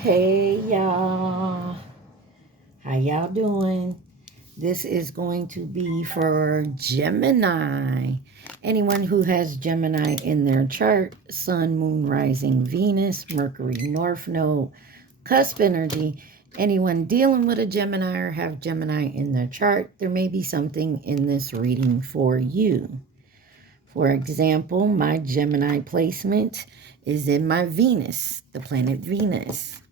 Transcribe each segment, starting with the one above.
Hey y'all, how y'all doing? This is going to be for Gemini. Anyone who has Gemini in their chart, Sun, Moon, Rising, Venus, Mercury, North Node, cusp energy. Anyone dealing with a Gemini or have Gemini in their chart, there may be something in this reading for you. For example, my Gemini placement is in my Venus, the planet Venus.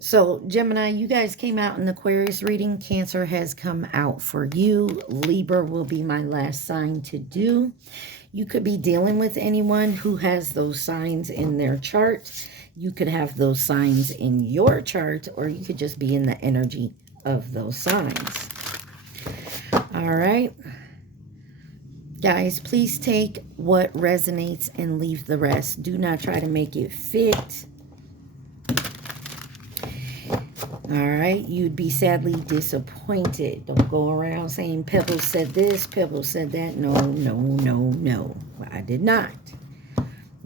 So, Gemini, you guys came out in the Aquarius reading. Cancer has come out for you. Libra will be my last sign to do. You could be dealing with anyone who has those signs in their chart. You could have those signs in your chart, or you could just be in the energy of those signs. All right. Guys, please take what resonates and leave the rest. Do not try to make it fit. All right, you'd be sadly disappointed. Don't go around saying Pebble said this, Pebble said that. No, no, no, no. I did not.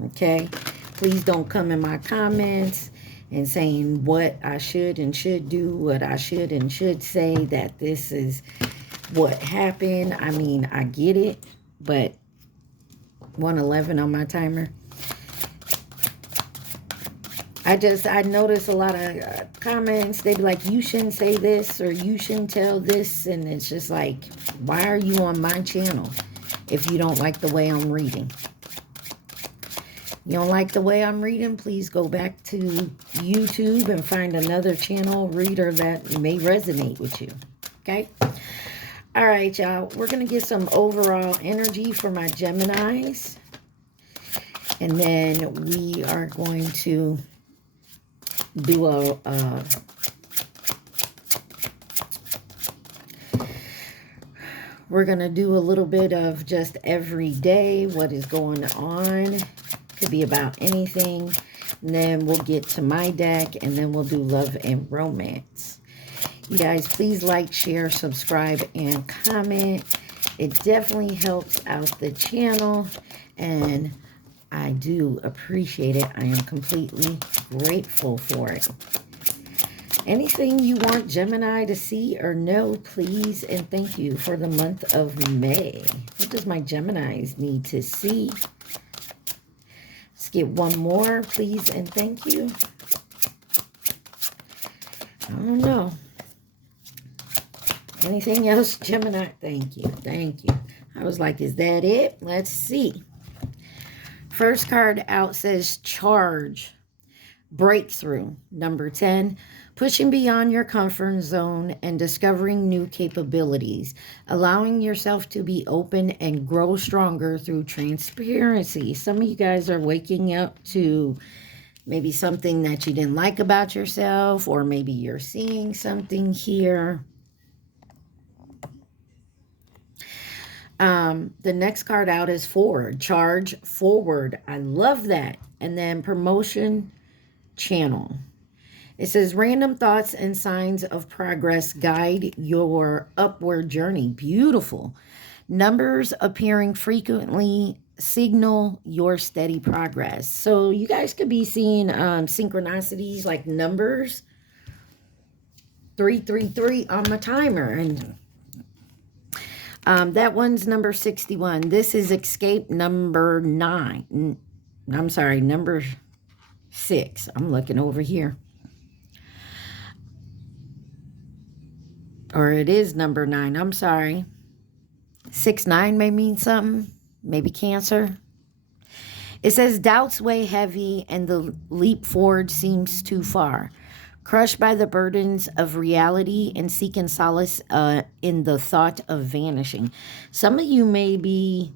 Okay? Please don't come in my comments and saying what I should and should do, what I should and should say, that this is what happened. I mean, I get it, but 111 on my timer. I notice a lot of comments. They be like, you shouldn't say this or you shouldn't tell this. And it's just like, why are you on my channel if you don't like the way I'm reading? You don't like the way I'm reading? Please go back to YouTube and find another channel reader that may resonate with you. Okay? All right, y'all. We're going to get some overall energy for my Geminis. And then we are going to do we're gonna do a little bit of just every day, what is going on. Could be about anything. And then we'll get to my deck, and then we'll do love and romance. You guys, please like, share, subscribe, and comment. It definitely helps out the channel, and I do appreciate it. I am completely grateful for it. Anything you want Gemini to see or know, please and thank you for the month of May. What does my Geminis need to see? Let's get one more, please and thank you. I don't know. Anything else, Gemini? Thank you. Thank you. I was like, is that it? Let's see. First card out says charge, breakthrough. Number 10, pushing beyond your comfort zone and discovering new capabilities, allowing yourself to be open and grow stronger through transparency. Some of you guys are waking up to maybe something that you didn't like about yourself, or maybe you're seeing something here. The next card out is forward, charge forward. I love that. And then promotion channel. It says random thoughts and signs of progress guide your upward journey. Beautiful. Numbers appearing frequently signal your steady progress. So you guys could be seeing synchronicities like numbers. 333 on my timer, and that one's number 61. This is escape number 9. I'm sorry, number 6. I'm looking over here. Or it is number 9. I'm sorry. 6-9 may mean something. Maybe Cancer. It says doubts weigh heavy and the leap forward seems too far. Crushed by the burdens of reality and seeking solace in the thought of vanishing. Some of you may be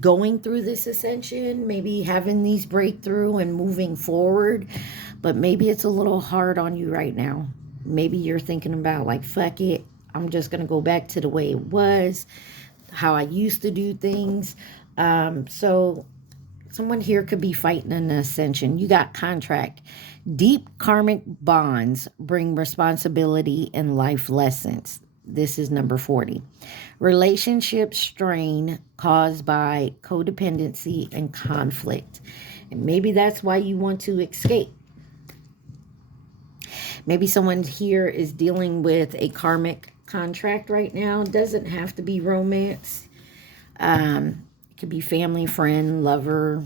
going through this ascension, maybe having these breakthrough and moving forward, but maybe it's a little hard on you right now. Maybe you're thinking about like, fuck it, I'm just going to go back to the way it was, how I used to do things. So someone here could be fighting an ascension. You got contract. Deep karmic bonds bring responsibility and life lessons. This is number 40. Relationship strain caused by codependency and conflict. And maybe that's why you want to escape. Maybe someone here is dealing with a karmic contract right now. Doesn't have to be romance. It could be family, friend, lover,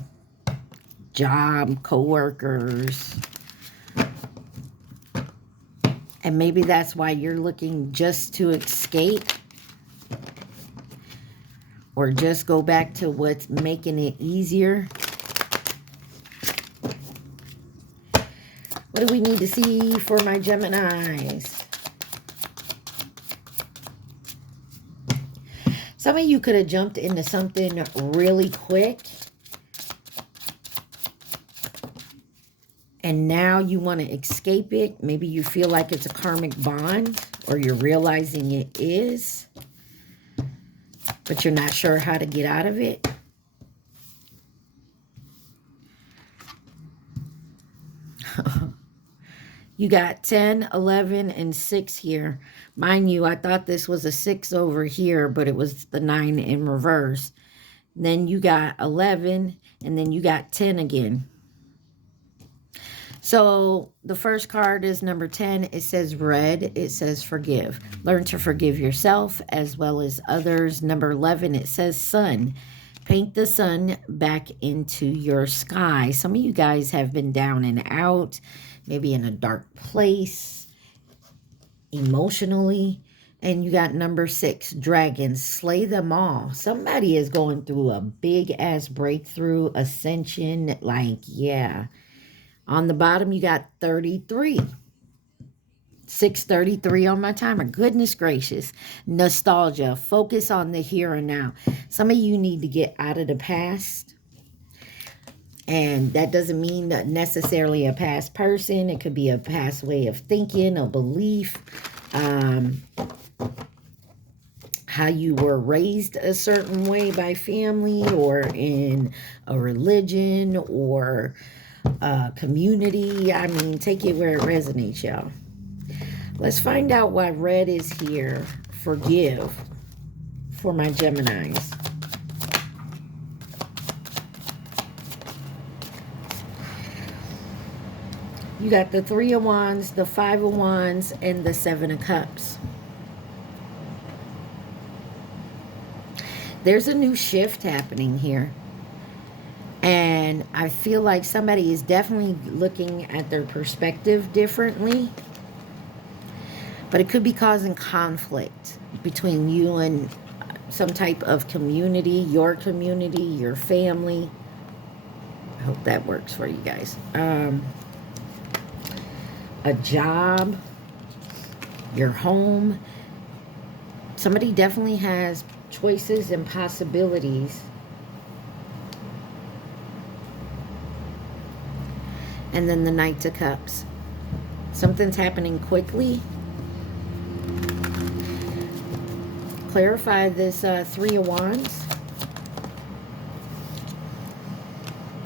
job, co-workers. And maybe that's why you're looking just to escape. Or just go back to what's making it easier. What do we need to see for my Geminis? Some of you could have jumped into something really quick. And now you want to escape it. Maybe you feel like it's a karmic bond, or you're realizing it is, but you're not sure how to get out of it. You got 10, 11, and 6 here. Mind you, I thought this was a 6 over here, but it was the 9 in reverse. Then you got 11, and then you got 10 again. So the first card is number 10. It says red. It says forgive. Learn to forgive yourself as well as others. Number 11, it says sun. Paint the sun back into your sky. Some of you guys have been down and out, maybe in a dark place emotionally. And you got number 6, dragons. Slay them all. Somebody is going through a big ass breakthrough, ascension. Like, yeah. On the bottom, you got 33. 6:33 on my timer. Goodness gracious. Nostalgia. Focus on the here and now. Some of you need to get out of the past. And that doesn't mean necessarily a past person. It could be a past way of thinking, a belief. How you were raised a certain way by family or in a religion or community. I mean, take it where it resonates, y'all. Let's find out why red is here. Forgive for my Geminis. You got the 3 of Wands, the 5 of Wands, and the 7 of Cups. There's a new shift happening here. And I feel like somebody is definitely looking at their perspective differently. But it could be causing conflict between you and some type of community, your family. I hope that works for you guys. A job, your home. Somebody definitely has choices and possibilities. And then the Knight of Cups. Something's happening quickly. Clarify this 3 of Wands.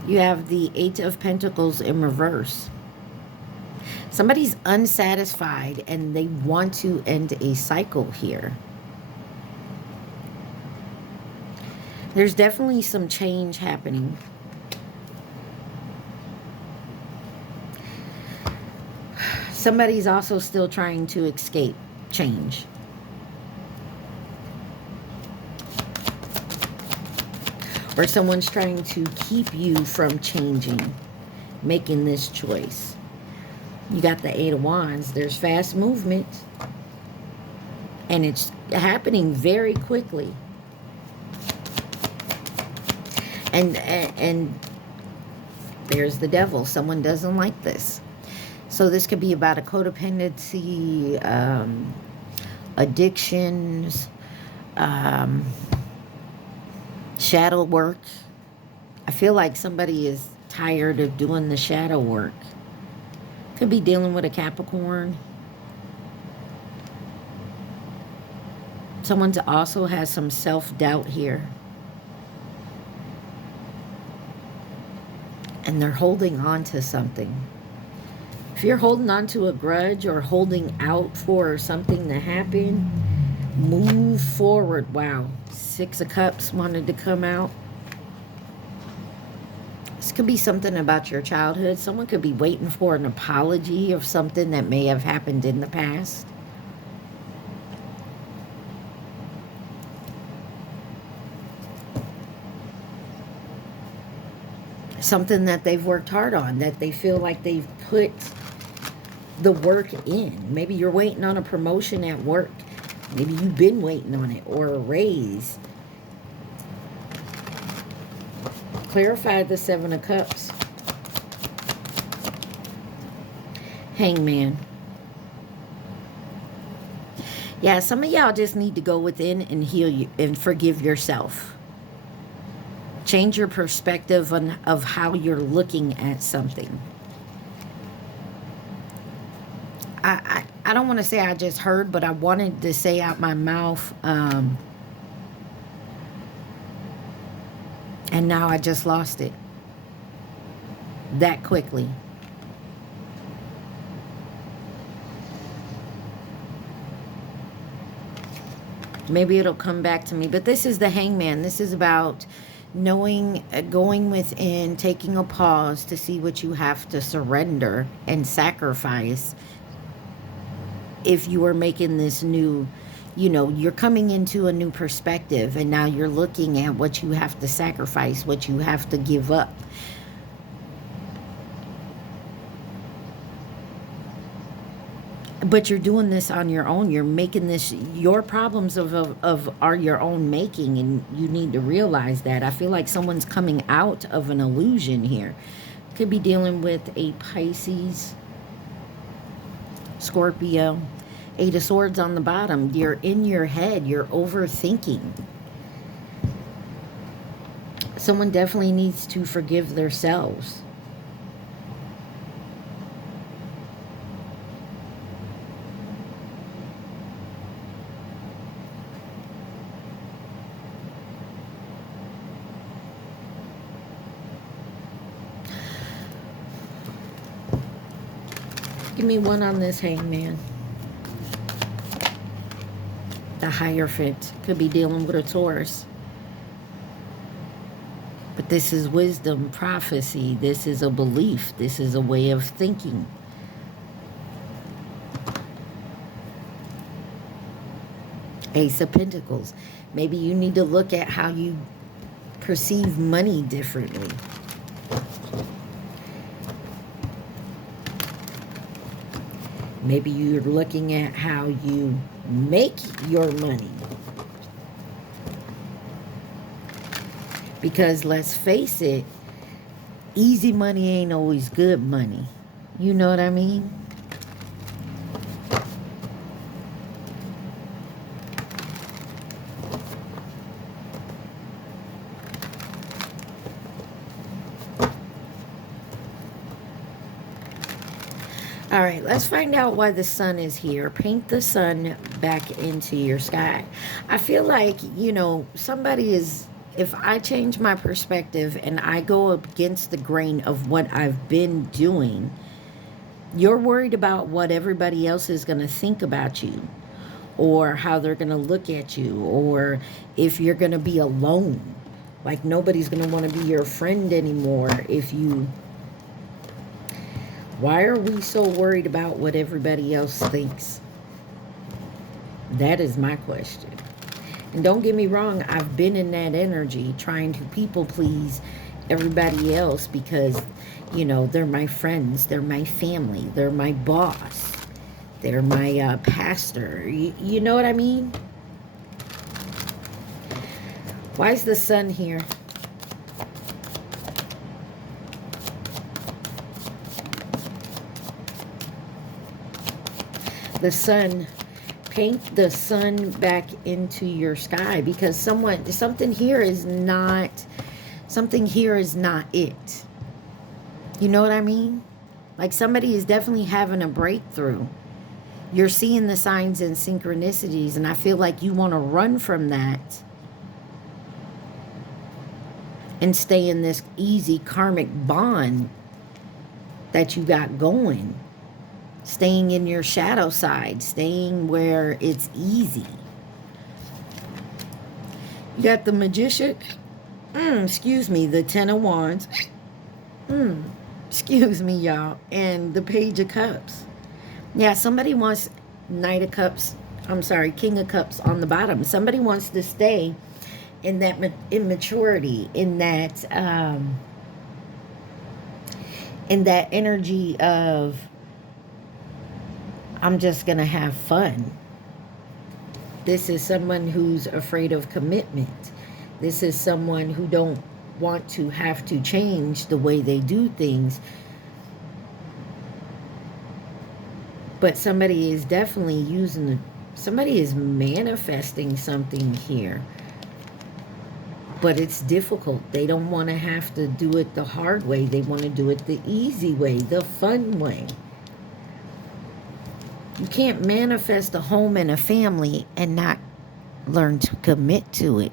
You have the 8 of Pentacles in reverse. Somebody's unsatisfied and they want to end a cycle here. There's definitely some change happening. Somebody's also still trying to escape change. Or someone's trying to keep you from changing, making this choice. You got the 8 of Wands. There's fast movement. And it's happening very quickly. And there's the devil. Someone doesn't like this. So this could be about a codependency, addictions, shadow work. I feel like somebody is tired of doing the shadow work. Could be dealing with a Capricorn. Someone also has some self-doubt here. And they're holding on to something. If you're holding on to a grudge or holding out for something to happen, move forward. Wow. 6 of Cups wanted to come out. This Could be something about your childhood. Someone could be waiting for an apology of something that may have happened in the past. Something that they've worked hard on, that they feel like they've put the work in. Maybe you're waiting on a promotion at work. Maybe you've been waiting on it, or a raise. Clarify the Seven of Cups. Hangman. Yeah, some of y'all just need to go within and heal you and forgive yourself. Change your perspective of how you're looking at something. I don't want to say I just heard, but I wanted to say out my mouth. And now I just lost it. That quickly. Maybe it'll come back to me. But this is the Hangman. This is about knowing, going within, taking a pause to see what you have to surrender and sacrifice. If you are making this new, you know, you're coming into a new perspective, and now you're looking at what you have to sacrifice, what you have to give up. But you're doing this on your own. You're making this, your problems are your own making, and you need to realize that. I feel like someone's coming out of an illusion here. Could be dealing with a Pisces, Scorpio. Eight of Swords on the bottom. You're in your head. You're overthinking. Someone definitely needs to forgive themselves. Give me one on this Hangman. The Hierophant. Could be dealing with a Taurus. But this is wisdom, prophecy. This is a belief. This is a way of thinking. Ace of Pentacles. Maybe you need to look at how you perceive money differently. Maybe you're looking at how you make your money. Because let's face it, easy money ain't always good money. You know what I mean? All right, let's find out why the sun is here. Paint the sun back into your sky. I feel like, you know, somebody is, if I change my perspective and I go against the grain of what I've been doing, you're worried about what everybody else is going to think about you, or how they're going to look at you, or if you're going to be alone. Like nobody's going to want to be your friend anymore if you... Why are we so worried about what everybody else thinks? That is my question. And don't get me wrong, I've been in that energy trying to people please everybody else because, you know, they're my friends, they're my family, they're my boss, they're my pastor. You know what I mean? Why is the sun here? The sun, paint the sun back into your sky, because something here is not it. You know what I mean? Like somebody is definitely having a breakthrough. You're seeing the signs and synchronicities, and I feel like you want to run from that and stay in this easy karmic bond that you got going. Staying in your shadow side, staying where it's easy. You got the Magician, excuse me, the Ten of Wands. Excuse me, y'all. And the Page of Cups. Yeah, somebody wants Knight of Cups. I'm sorry, King of Cups on the bottom. Somebody wants to stay in that immaturity, in that energy of, I'm just gonna have fun. This is someone who's afraid of commitment. This is someone who don't want to have to change the way they do things. But somebody is definitely somebody is manifesting something here. But it's difficult. They don't want to have to do it the hard way. They want to do it the easy way, the fun way. You can't manifest a home and a family and not learn to commit to it.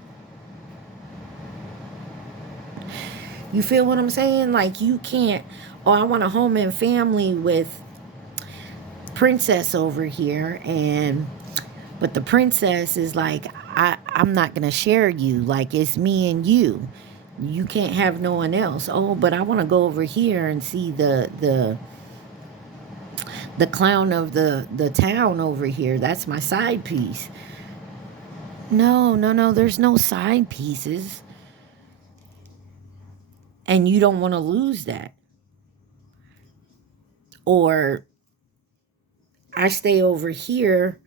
You feel what I'm saying? Like, you can't, oh, I want a home and family with princess over here, but the princess is like, I'm not going to share you. Like, it's me and you. You can't have no one else. Oh, but I want to go over here and see the clown of the town over here. That's my side piece. No, there's no side pieces. And you don't want to lose that. Or I stay over here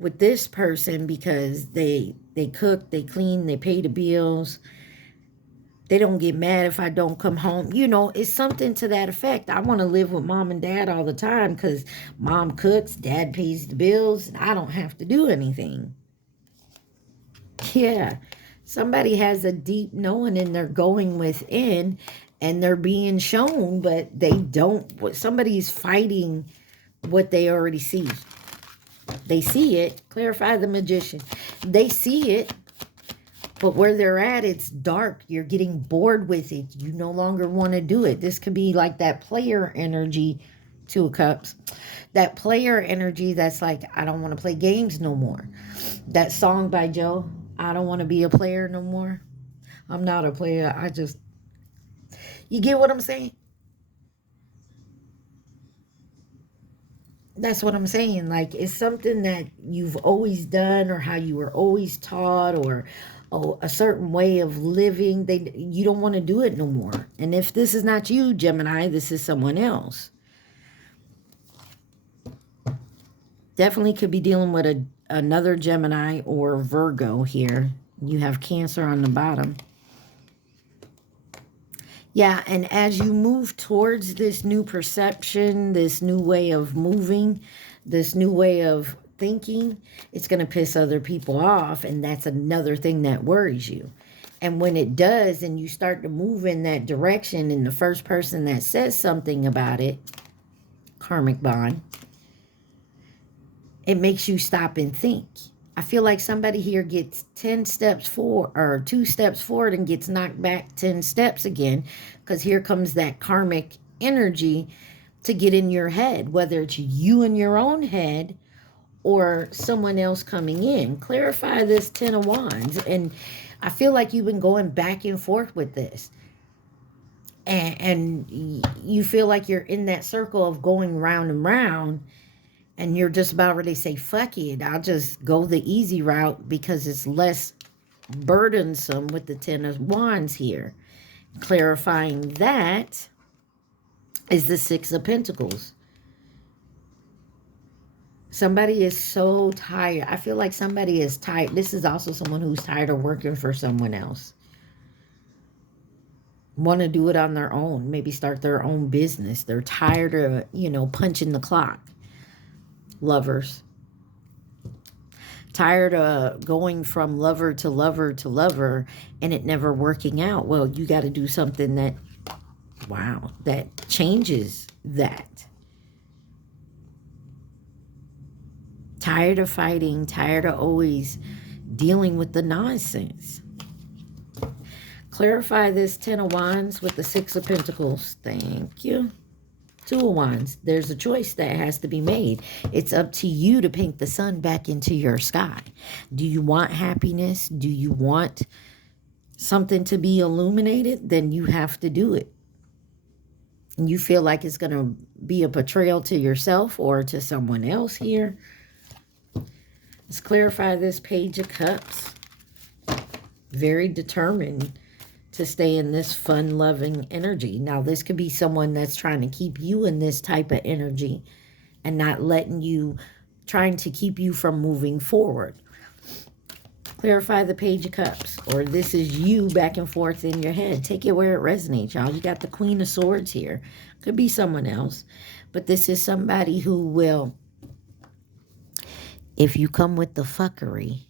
with this person because they cook, they clean, they pay the bills. They don't get mad if I don't come home. You know, it's something to that effect. I want to live with mom and dad all the time because mom cooks, dad pays the bills, and I don't have to do anything. Yeah. Somebody has a deep knowing and they're going within and they're being shown, but they don't. Somebody's fighting what they already see. They see it. Clarify the Magician. They see it, but where they're at, it's dark. You're getting bored with it. You no longer want to do it. This could be like that player energy, Two of Cups. That player energy that's like, I don't want to play games no more. That song by Joe, I don't want to be a player no more. I'm not a player. You get what I'm saying? That's what I'm saying. Like, it's something that you've always done or how you were always taught or a certain way of living. You don't want to do it no more. And if this is not you, Gemini, this is someone else. Definitely could be dealing with another Gemini or Virgo here. You have Cancer on the bottom. Yeah, and as you move towards this new perception, this new way of moving, this new way of thinking, it's going to piss other people off, and that's another thing that worries you. And when it does, and you start to move in that direction, and the first person that says something about it, karmic bond, it makes you stop and think. I feel like somebody here gets 10 steps forward or 2 steps forward and gets knocked back 10 steps again, because here comes that karmic energy to get in your head, whether it's you in your own head or someone else coming in. Clarify this 10 of Wands. And I feel like you've been going back and forth with this. And you feel like you're in that circle of going round and round. And you're just about ready to say, fuck it, I'll just go the easy route because it's less burdensome with the 10 of Wands here. Clarifying that is the 6 of Pentacles. Somebody is so tired. I feel like somebody is tired. This is also someone who's tired of working for someone else. Want to do it on their own. Maybe start their own business. They're tired of, punching the clock. Lovers. Tired of going from lover to lover to lover and it never working out. Well, you got to do something that changes that. Tired of fighting, tired of always dealing with the nonsense. Clarify this 10 of Wands with the 6 of Pentacles. Thank you. 2 of Wands. There's a choice that has to be made. It's up to you to paint the sun back into your sky. Do you want happiness? Do you want something to be illuminated? Then you have to do it. And you feel like it's going to be a betrayal to yourself or to someone else here. Let's clarify this Page of Cups. Very determined to stay in this fun-loving energy. Now, this could be someone that's trying to keep you in this type of energy and not letting you, trying to keep you from moving forward. Clarify the Page of Cups. Or this is you back and forth in your head. Take it where it resonates, y'all. You got the Queen of Swords here. Could be someone else. But this is somebody who will, if you come with the fuckery,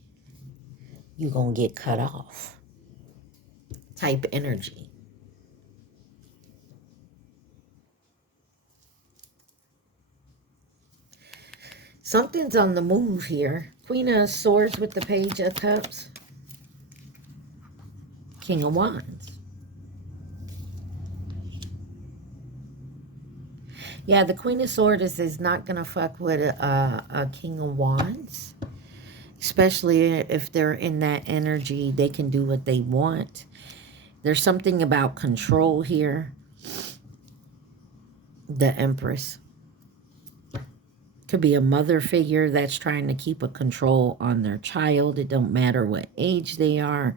you're going to get cut off. Type energy. Something's on the move here. Queen of Swords with the Page of Cups. King of Wands. Yeah, the Queen of Swords is not going to fuck with a King of Wands. Especially if they're in that energy, they can do what they want. There's something about control here. The Empress. Could be a mother figure that's trying to keep a control on their child. It don't matter what age they are.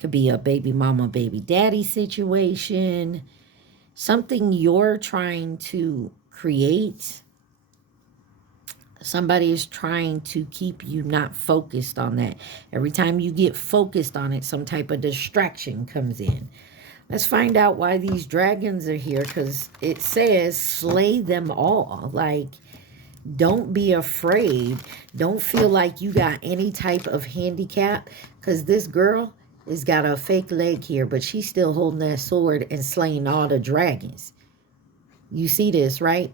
Could be a baby mama, baby daddy situation. Something you're trying to create. Somebody is trying to keep you not focused on that. Every time you get focused on it, some type of distraction comes in. Let's find out why these dragons are here, because it says slay them all. Like, don't be afraid. Don't feel like you got any type of handicap, because this girl has got a fake leg here, but she's still holding that sword and slaying all the dragons. You see this, right?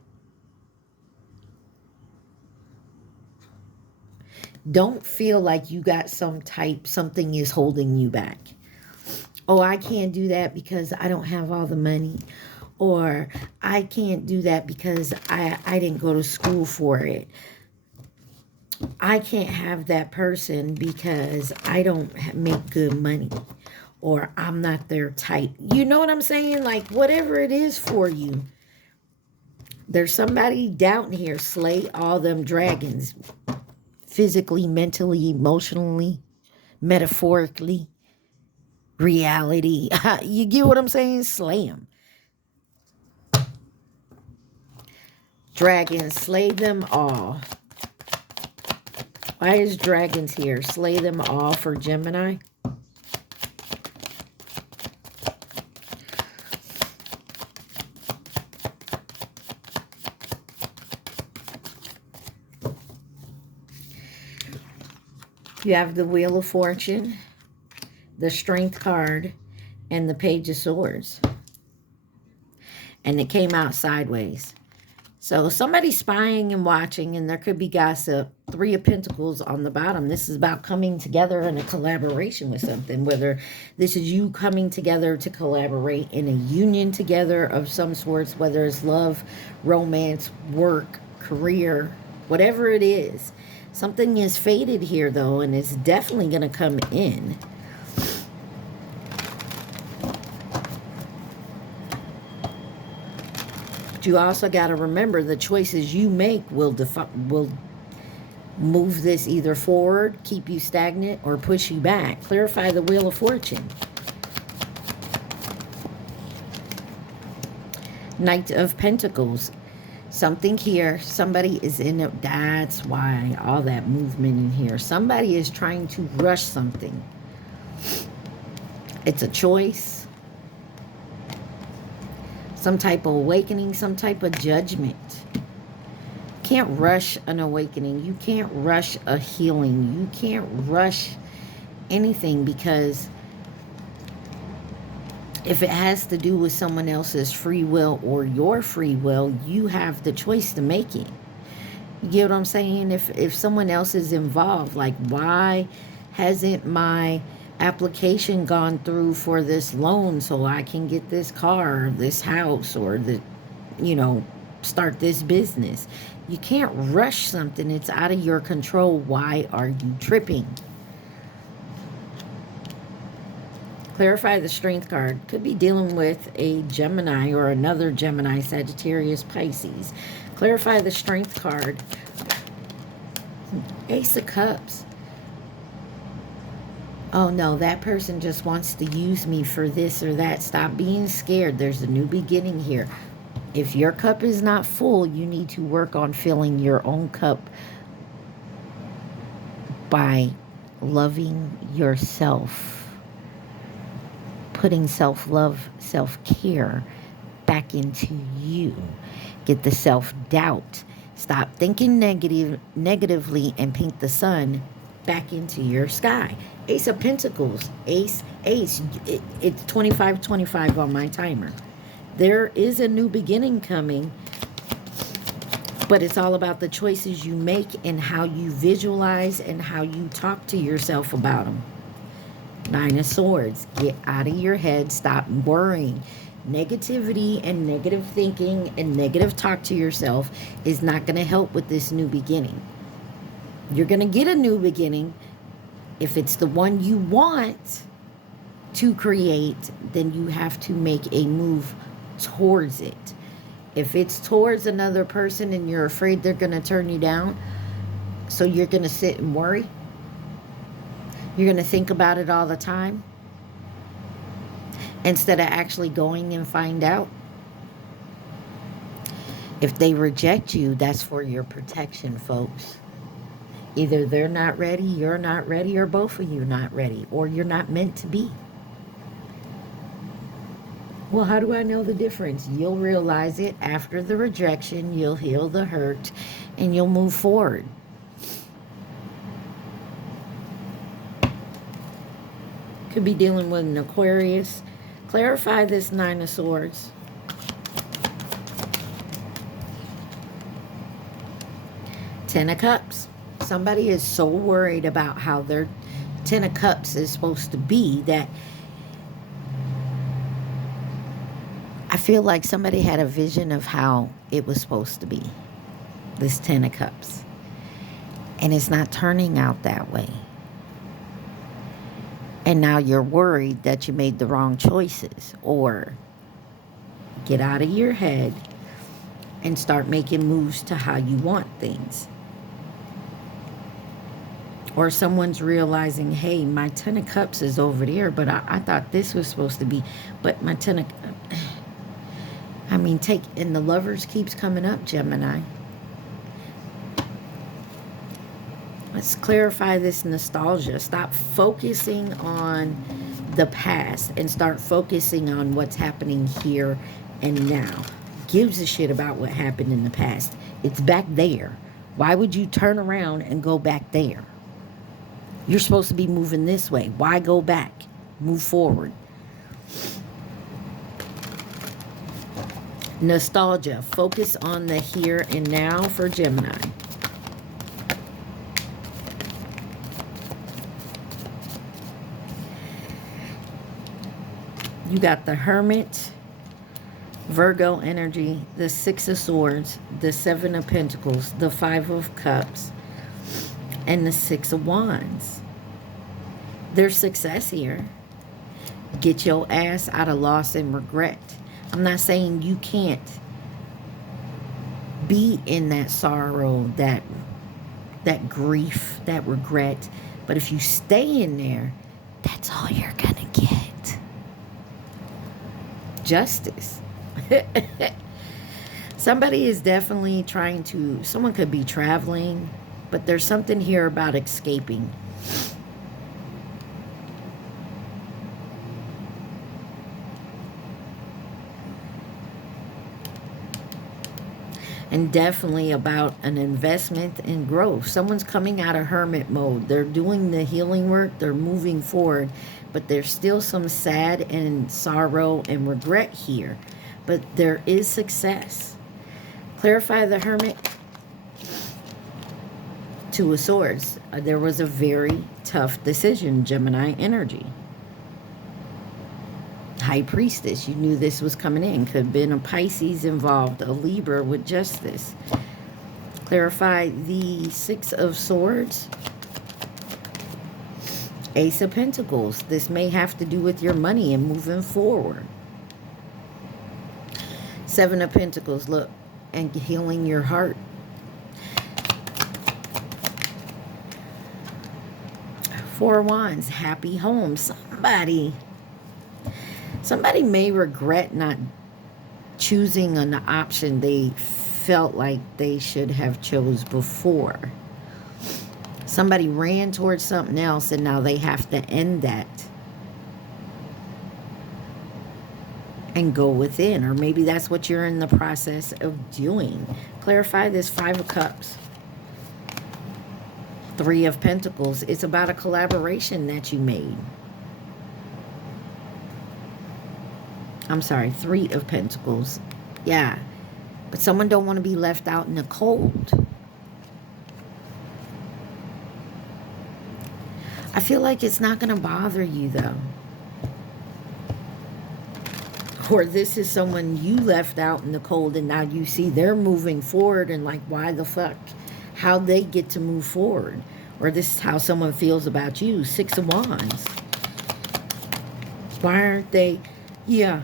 Don't feel like you got something is holding you back. Oh, I can't do that because I don't have all the money. Or I can't do that because I didn't go to school for it. I can't have that person because I don't make good money. Or I'm not their type. You know what I'm saying? Like, whatever it is for you. There's somebody down here. Slay all them dragons. Physically, mentally, emotionally, metaphorically, reality. You get what I'm saying? Slay them. Dragons, slay them all. Why is dragons here? Slay them all for Gemini. You have the Wheel of Fortune, the Strength card, and the Page of Swords. And it came out sideways. So somebody's spying and watching, and there could be gossip. Three of Pentacles on the bottom. This is about coming together in a collaboration with something. Whether this is you coming together to collaborate in a union together of some sorts. Whether it's love, romance, work, career, whatever it is. Something is faded here, though, and it's definitely going to come in. But you also got to remember the choices you make will move this either forward, keep you stagnant, or push you back. Clarify the Wheel of Fortune. Knight of Pentacles. Something here, somebody is in it. That's why all that movement in here. Somebody is trying to rush something. It's a choice. Some type of awakening, some type of judgment. You can't rush an awakening. You can't rush a healing. You can't rush anything, because if it has to do with someone else's free will or your free will, you have the choice to make it. You get what I'm saying? If someone else is involved, like, why hasn't my application gone through for this loan so I can get this car, or this house, or start this business? You can't rush something. It's out of your control. Why are you tripping? Clarify the Strength card. Could be dealing with a Gemini or another Gemini, Sagittarius, Pisces. Clarify the Strength card. Ace of Cups. Oh no, that person just wants to use me for this or that. Stop being scared. There's a new beginning here. If your cup is not full, you need to work on filling your own cup by loving yourself. Putting self-love, self-care back into you. Get the self-doubt. Stop thinking negatively and paint the sun back into your sky. Ace of Pentacles. Ace. It's 25-25 on my timer. There is a new beginning coming, but it's all about the choices you make and how you visualize and how you talk to yourself about them. Nine of Swords. Get out of your head. Stop worrying. Negativity and negative thinking and negative talk to yourself is not going to help with this new beginning. You're going to get a new beginning. If it's the one you want to create, then you have to make a move towards it. If it's towards another person and you're afraid they're going to turn you down, so you're going to sit and worry, you're going to think about it all the time, instead of actually going and find out. If they reject you, that's for your protection, folks. Either they're not ready, you're not ready, or both of you not ready, or you're not meant to be. Well, how do I know the difference? You'll realize it after the rejection. You'll heal the hurt, and you'll move forward. Could be dealing with an Aquarius. Clarify this Nine of Swords. Ten of Cups. Somebody is so worried about how their Ten of Cups is supposed to be that I feel like somebody had a vision of how it was supposed to be. This Ten of Cups. And it's not turning out that way. And now you're worried that you made the wrong choices. Or get out of your head and start making moves to how you want things. Or someone's realizing, hey, my Ten of Cups is over there, but I thought this was supposed to be. But my Ten of... I mean, and the Lovers keeps coming up, Gemini. Let's clarify this nostalgia. Stop focusing on the past and start focusing on what's happening here and now. Gives a shit about what happened in the past. It's back there. Why would you turn around and go back there? You're supposed to be moving this way. Why go back? Move forward. Nostalgia. Focus on the here and now for Gemini. You got the Hermit, Virgo energy, the Six of Swords, the Seven of Pentacles, the Five of Cups, and the Six of Wands. There's success here. Get your ass out of loss and regret. I'm not saying you can't be in that sorrow, that grief, that regret. But if you stay in there, that's all you're going to get. Justice. Somebody is definitely trying to, someone could be traveling, but there's something here about escaping. And definitely about an investment in growth. Someone's coming out of hermit mode. They're doing the healing work. They're moving forward. But there's still some sad and sorrow and regret here. But there is success. Clarify the Hermit. Two of Swords. There was a very tough decision, Gemini energy. High Priestess, you knew this was coming in. Could have been a Pisces involved, a Libra with Justice. Clarify the Six of Swords. Ace of Pentacles. This may have to do with your money and moving forward. Seven of Pentacles, look, and healing your heart. Four of Wands, happy home. Somebody may regret not choosing an option they felt like they should have chose before. Somebody ran towards something else and now they have to end that and go within. Or maybe that's what you're in the process of doing. Clarify this. Five of Cups. Three of Pentacles. It's about a collaboration that you made. I'm sorry, Three of Pentacles. Yeah. But someone don't want to be left out in the cold. I feel like it's not going to bother you, though. Or this is someone you left out in the cold and now you see they're moving forward and like, why the fuck? How they get to move forward. Or this is how someone feels about you. Six of Wands. Why aren't they? Yeah.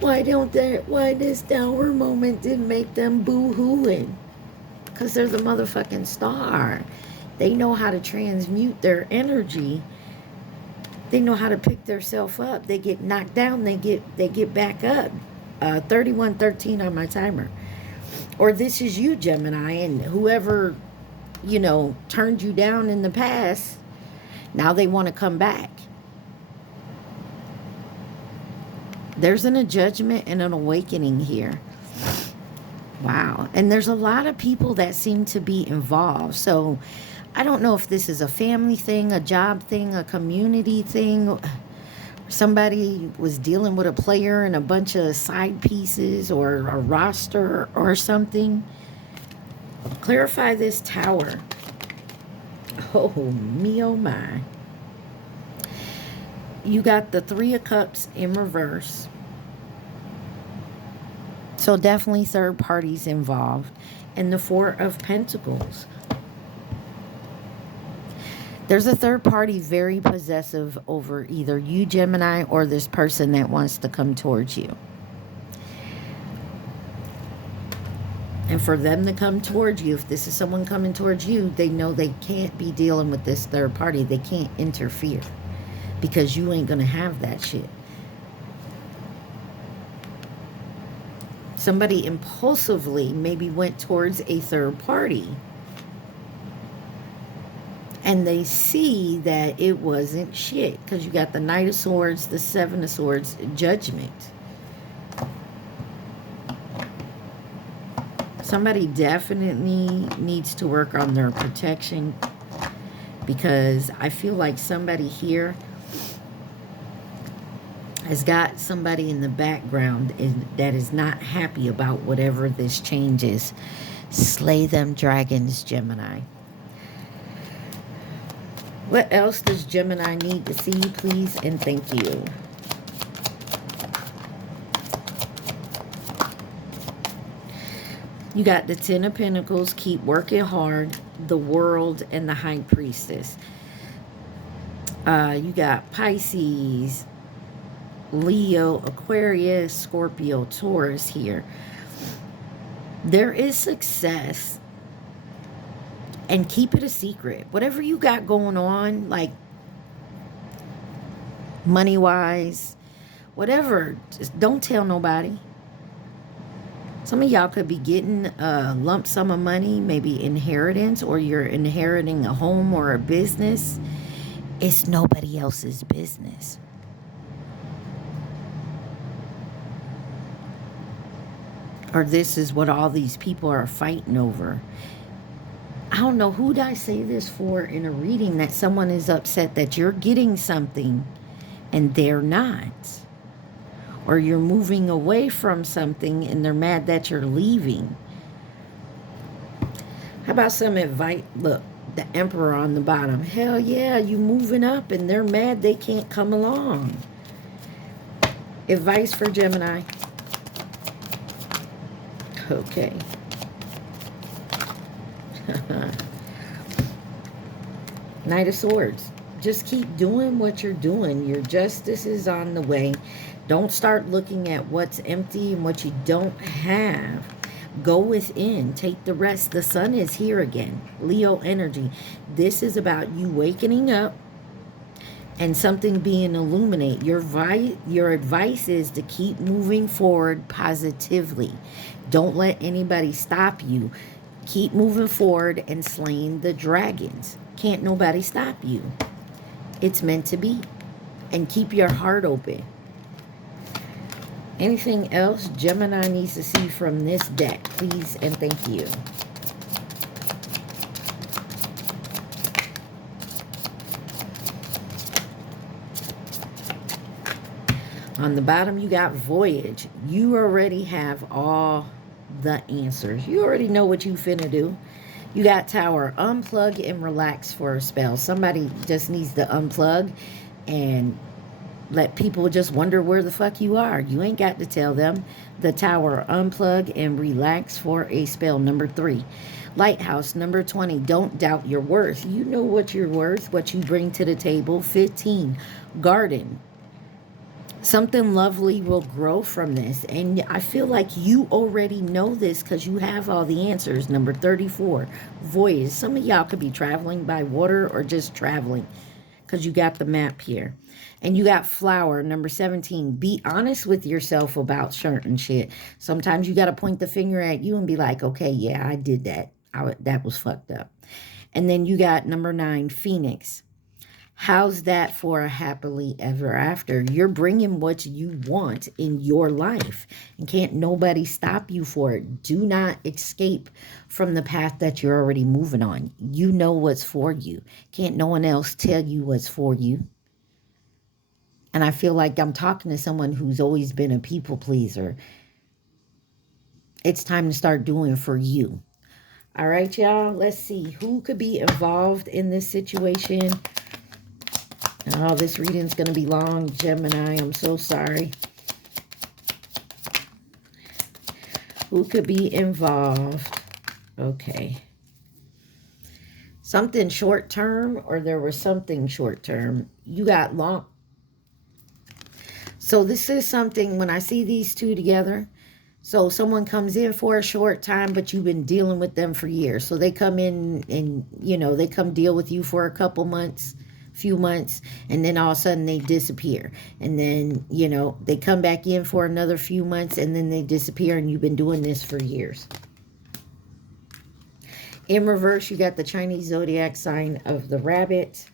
Why this dour moment didn't make them boo-hooing? Because they're the motherfucking star. They know how to transmute their energy. They know how to pick themselves up. They get knocked down, they get back up. 3113 on my timer. Or this is you, Gemini, and whoever, you know, turned you down in the past, now they want to come back. There's a judgment and an awakening here. Wow. And there's a lot of people that seem to be involved. So I don't know if this is a family thing, a job thing, a community thing. Somebody was dealing with a player and a bunch of side pieces or a roster or something. Clarify this, Tower. Oh, me, oh, my. You got the Three of Cups in reverse. So definitely third parties involved. And the Four of Pentacles. There's a third party very possessive over either you, Gemini, or this person that wants to come towards you. And for them to come towards you, if this is someone coming towards you, they know they can't be dealing with this third party. They can't interfere. Because you ain't going to have that shit. Somebody impulsively maybe went towards a third party. And they see that it wasn't shit. Because you got the Knight of Swords, the Seven of Swords, Judgment. Somebody definitely needs to work on their protection. Because I feel like somebody here has got somebody in the background that is not happy about whatever this change is. Slay them dragons, Gemini. What else does Gemini need to see, please? And thank you. You got the Ten of Pentacles, keep working hard, the World, and the High Priestess. You got Pisces, Leo, Aquarius, Scorpio, Taurus here. There is success. And keep it a secret. Whatever you got going on, like money-wise, whatever, just don't tell nobody. Some of y'all could be getting a lump sum of money, maybe inheritance, or you're inheriting a home or a business. It's nobody else's business. Or this is what all these people are fighting over. I don't know who did I say this for in a reading, that someone is upset that you're getting something and they're not. Or you're moving away from something and they're mad that you're leaving. How about some advice? Look, the Emperor on the bottom. Hell yeah, you moving up and they're mad they can't come along. Advice for Gemini. Okay. Knight of Swords. Just keep doing what you're doing. Your justice is on the way. Don't start looking at what's empty and what you don't have. Go within. Take the rest. The sun is here again. Leo energy. This is about you wakening up and something being illuminated. Your advice is to keep moving forward positively. Don't let anybody stop you. Keep moving forward and slaying the dragons. Can't nobody stop you. It's meant to be. And keep your heart open. Anything else Gemini needs to see from this deck, please and thank you. On the bottom, you got Voyage. You already have all the answers. You already know what you finna do. You got Tower. Unplug and relax for a spell. Somebody just needs to unplug and let people just wonder where the fuck you are. You ain't got to tell them. The Tower. Unplug and relax for a spell. Number 3. Lighthouse. Number 20. Don't doubt your worth. You know what you're worth, what you bring to the table. 15. Garden. Something lovely will grow from this. And I feel like you already know this because you have all the answers. Number 34, voyage. Some of y'all could be traveling by water or just traveling because you got the map here. And you got flower. Number 17, be honest with yourself about certain shit. Sometimes you got to point the finger at you and be like, okay, yeah, I did that. That was fucked up. And then you got number 9, Phoenix. How's that for a happily ever after? You're bringing what you want in your life. And can't nobody stop you for it. Do not escape from the path that you're already moving on. You know what's for you. Can't no one else tell you what's for you. And I feel like I'm talking to someone who's always been a people pleaser. It's time to start doing for you. All right, y'all. Let's see who could be involved in this situation. Oh, this reading's going to be long, Gemini. I'm so sorry. Who could be involved? Okay. Something short term, or there was something short term. You got long. So this is something, when I see these two together, so someone comes in for a short time, but you've been dealing with them for years. So they come in and, you know, they come deal with you for a couple months. Few months, and then all of a sudden they disappear, and then, you know, they come back in for another few months, and then they disappear, and you've been doing this for years. In reverse, you got the Chinese zodiac sign of the rabbit.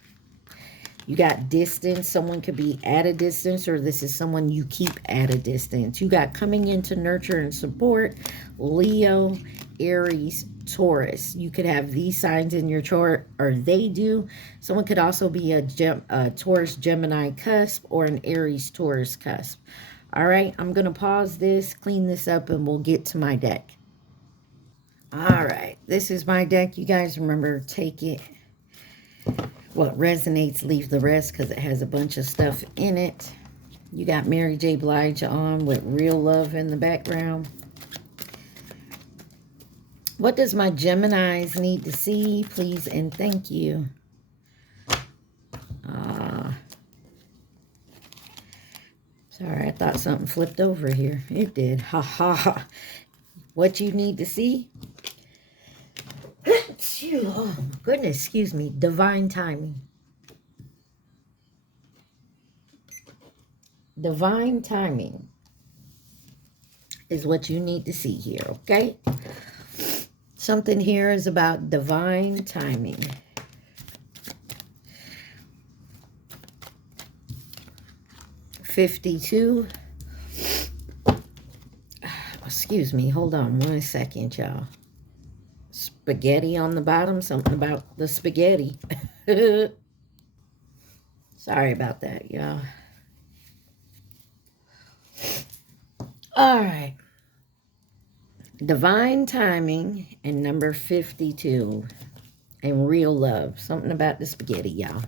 You got distance. Someone could be at a distance, or this is someone you keep at a distance. You got coming in to nurture and support. Leo, Aries, Taurus. You could have these signs in your chart, or they do. Someone could also be a Taurus Gemini cusp or an Aries Taurus cusp. All right, I'm going to pause this, clean this up, and we'll get to my deck. All right, this is my deck. You guys remember, take it. What resonates, leave the rest, because it has a bunch of stuff in it. You got Mary J. Blige on with Real Love in the background. What does my Geminis need to see, please and thank you? Sorry, I thought something flipped over here. It did. Ha ha. What you need to see? Oh, my goodness, excuse me. Divine timing. Divine timing is what you need to see here, okay? Something here is about divine timing. $52. Excuse me, hold on 1 second, y'all. Spaghetti on the bottom, something about the spaghetti. Sorry about that, y'all. All right. Divine timing and number 52. And real love. Something about the spaghetti, y'all.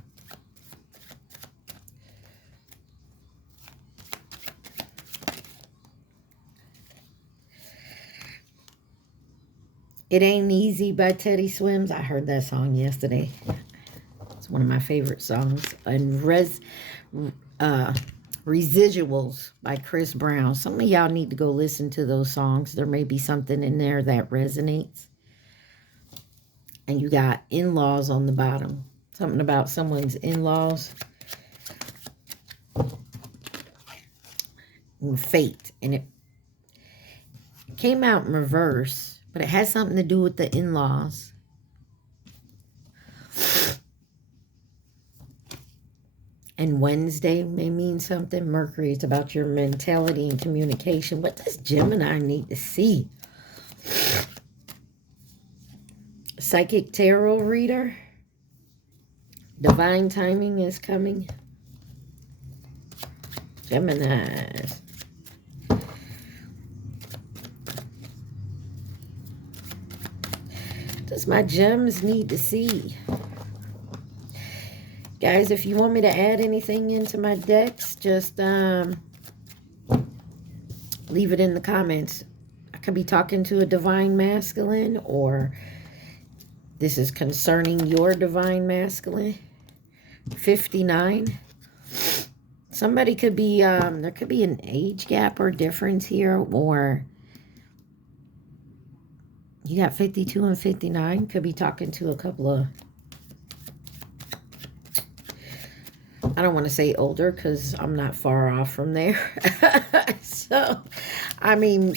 It Ain't Easy by Teddy Swims. I heard that song yesterday. It's one of my favorite songs. And Residuals by Chris Brown. Some of y'all need to go listen to those songs. There may be something in there that resonates. And you got in-laws on the bottom. Something about someone's in-laws. And fate. And it came out in reverse, but it has something to do with the in-laws. And Wednesday may mean something. Mercury is about your mentality and communication. What does Gemini need to see? Psychic tarot reader. Divine timing is coming. Gemini. Does my gems need to see? Guys, if you want me to add anything into my decks, just leave it in the comments. I could be talking to a divine masculine, or this is concerning your divine masculine. 59. Somebody could be, there could be an age gap or difference here, or you got 52 and 59. Could be talking to a couple of, I don't want to say older because I'm not far off from there. So, I mean,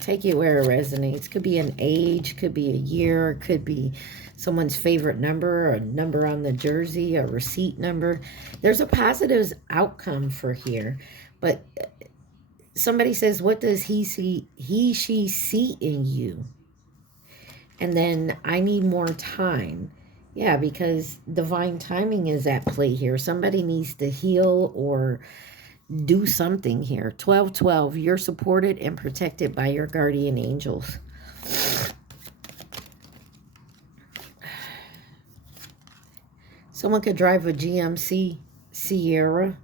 take it where it resonates. Could be an age, could be a year, could be someone's favorite number, a number on the jersey, a receipt number. There's a positive outcome for here. But somebody says, what does he, she see in you? And then, I need more time. Yeah, because divine timing is at play here. Somebody needs to heal or do something here. 12-12, you're supported and protected by your guardian angels. Someone could drive a GMC Sierra.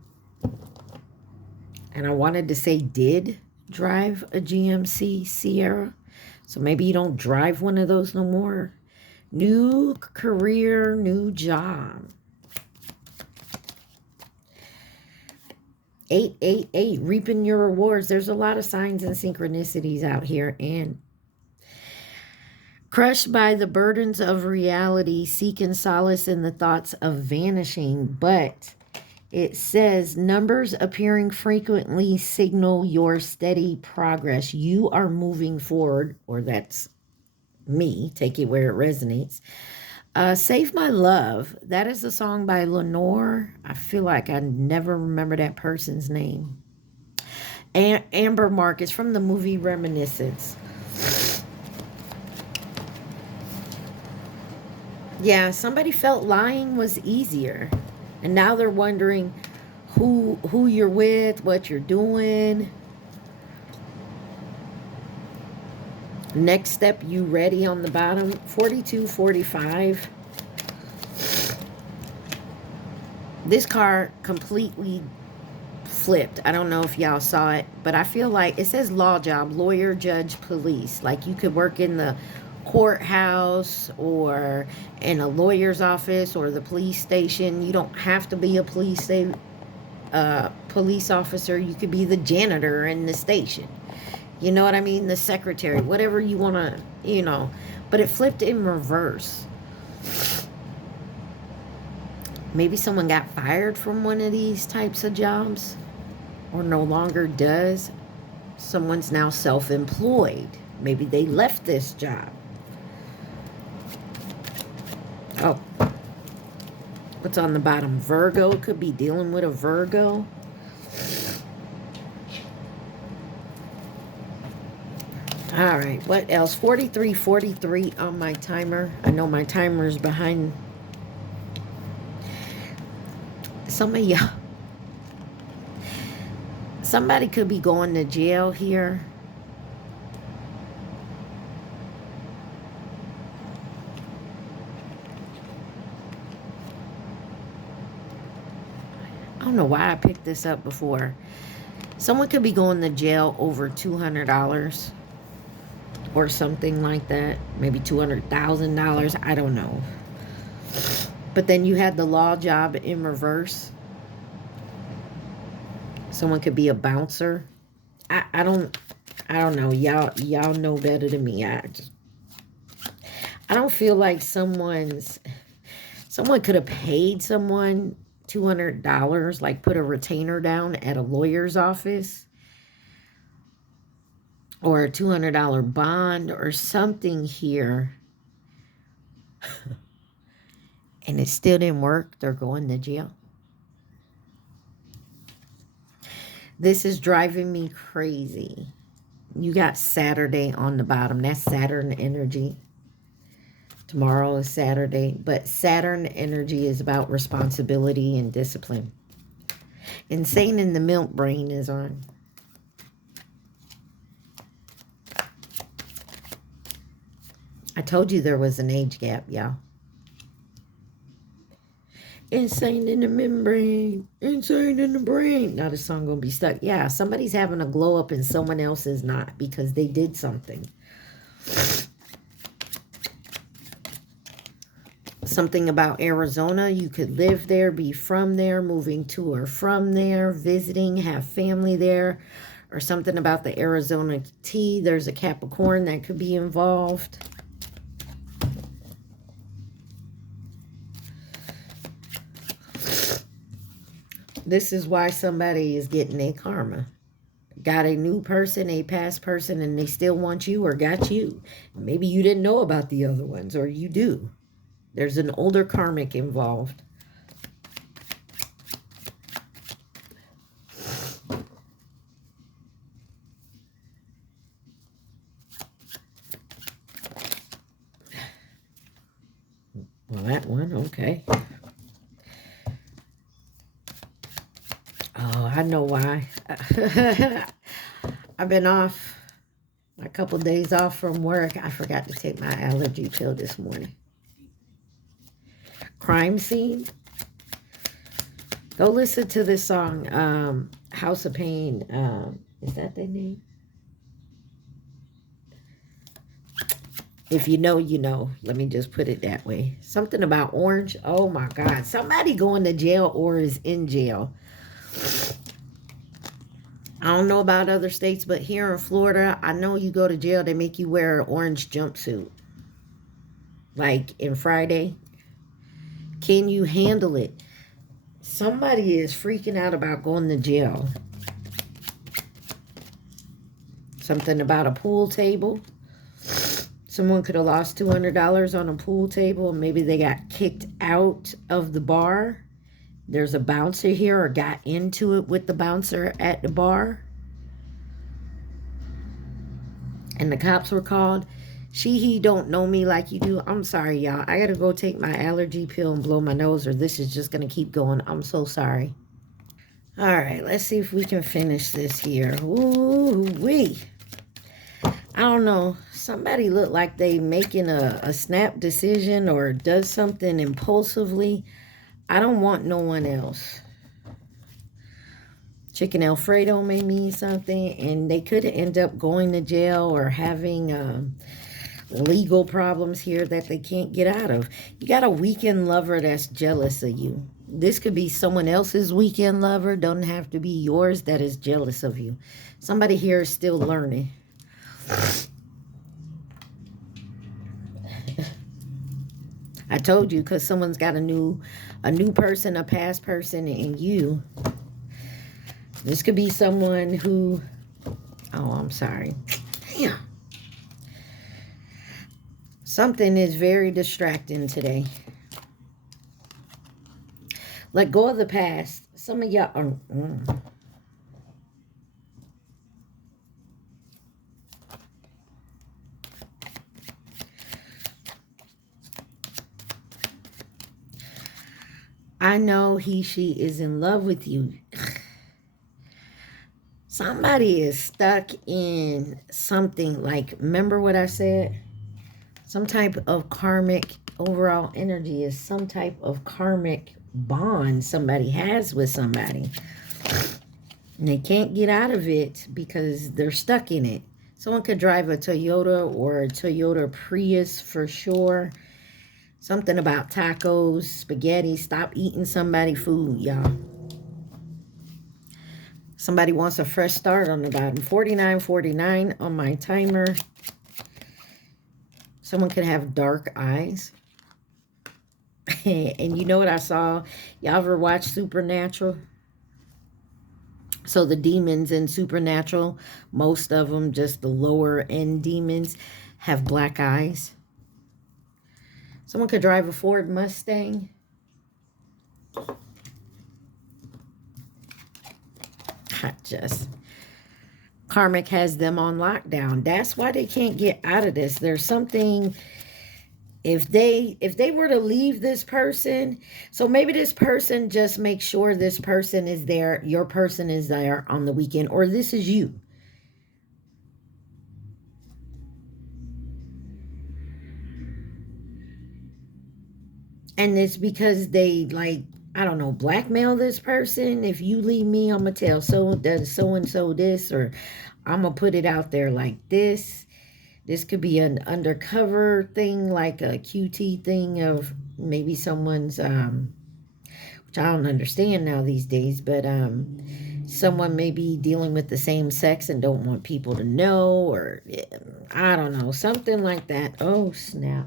And I wanted to say did drive a GMC Sierra. So maybe you don't drive one of those no more. New career, new job. 888, reaping your rewards. There's a lot of signs and synchronicities out here. And crushed by the burdens of reality, seeking solace in the thoughts of vanishing. But it says, numbers appearing frequently signal your steady progress. You are moving forward, or that's me, take it where it resonates. Save My Love, that is a song by Lenore. I feel like I never remember that person's name. Amber Marcus from the movie Reminiscence. Yeah, somebody felt lying was easier, and now they're wondering who you're with, what you're doing. Next step, you ready on the bottom. 4245. This card completely flipped. I don't know if y'all saw it, but I feel like it says law job, lawyer, judge, police. Like you could work in the courthouse or in a lawyer's office or the police station. You don't have to be a police officer. You could be the janitor in the station. You know what I mean? The secretary, whatever you want to, you know. But it flipped in reverse. Maybe someone got fired from one of these types of jobs or no longer does. Someone's now self-employed. Maybe they left this job. Oh. What's on the bottom? Virgo. Could be dealing with a Virgo. All right, what else? 4343 on my timer. I know my timer's behind. Some of y'all. Somebody could be going to jail here. I don't know why I picked this up before. Someone could be going to jail over $200. Or something like that. Maybe $200,000. I don't know. But then you had the law job in reverse. Someone could be a bouncer. I don't know. Y'all know better than me. I don't feel like someone could have paid someone $200, like put a retainer down at a lawyer's office, or a $200 bond or something here. And it still didn't work. They're going to jail. This is driving me crazy. You got Saturday on the bottom. That's Saturn energy. Tomorrow is Saturday. But Saturn energy is about responsibility and discipline. Insane in the milk brain is on. I told you there was an age gap, y'all. Insane in the membrane. Insane in the brain. Now the song gonna be stuck. Yeah, somebody's having a glow up and someone else is not because they did something. Something about Arizona. You could live there, be from there, moving to or from there, visiting, have family there, or something about the Arizona tea. There's a Capricorn that could be involved. This is why somebody is getting a karma. Got a new person, a past person, and they still want you or got you. Maybe you didn't know about the other ones, or you do. There's an older karmic involved. Well, that one, okay. Oh, I know why. I've been off, a couple days off from work. I forgot to take my allergy pill this morning. Crime scene. Go listen to this song, House of Pain. Is that their name? If you know, you know. Let me just put it that way. Something about orange. Oh, my God. Somebody going to jail or is in jail. I don't know about other states, but here in Florida, I know you go to jail, they make you wear an orange jumpsuit. Like in Friday. Can you handle it? Somebody is freaking out about going to jail. Something about a pool table. Someone could have lost $200 on a pool table. Maybe they got kicked out of the bar. There's a bouncer here or got into it with the bouncer at the bar. And the cops were called. He don't know me like you do. I'm sorry, y'all. I got to go take my allergy pill and blow my nose or this is just going to keep going. I'm so sorry. All right, let's see if we can finish this here. Ooh-wee. I don't know. Somebody look like they making a snap decision or does something impulsively. I don't want no one else. Chicken Alfredo may mean something, and they could end up going to jail or having legal problems here that they can't get out of. You got a weekend lover that's jealous of you. This could be someone else's weekend lover. Don't have to be yours that is jealous of you. Somebody here is still learning. I told you, because someone's got a new person, a past person, and you. This could be someone who, oh, I'm sorry. Damn. Something is very distracting today. Let go of the past. Some of y'all are... I know she is in love with you. Somebody is stuck in something like, remember what I said? Some type of karmic overall energy is some type of karmic bond somebody has with somebody. And they can't get out of it because they're stuck in it. Someone could drive a Toyota or a Toyota Prius for sure. Something about tacos, spaghetti. Stop eating somebody's food, y'all. Somebody wants a fresh start on the bottom. 49.49 on my timer. Someone could have dark eyes. And you know what I saw? Y'all ever watch Supernatural? So the demons in Supernatural, most of them, just the lower end demons, have black eyes. Someone could drive a Ford Mustang. Just karmic has them on lockdown. That's why they can't get out of this. There's something, if they were to leave this person, so maybe this person, just make sure this person is there, your person is there on the weekend, or this is you. And it's because they, like, I don't know, blackmail this person. If you leave me, I'm going to tell so-and-so this, or I'm going to put it out there like this. This could be an undercover thing, like a QT thing of maybe someone's, which I don't understand now these days, but someone may be dealing with the same sex and don't want people to know, or I don't know, something like that. Oh, snap.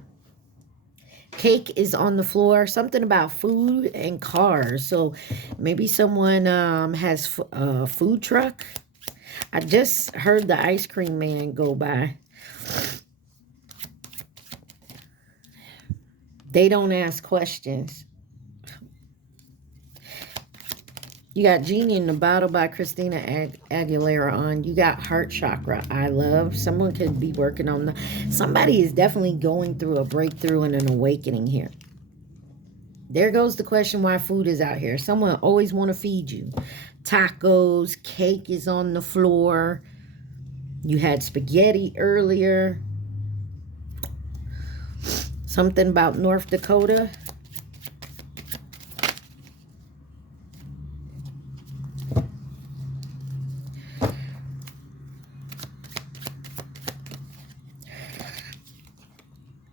Cake is on the floor. Something about food and cars. So maybe someone has a food truck. I just heard the ice cream man go by. They don't ask questions. You got Genie in the Bottle by Christina Aguilera on. You got Heart Chakra, I Love. Someone could be working on somebody is definitely going through a breakthrough and an awakening here. There goes the question why food is out here. Someone always want to feed you. Tacos, cake is on the floor. You had spaghetti earlier. Something about North Dakota.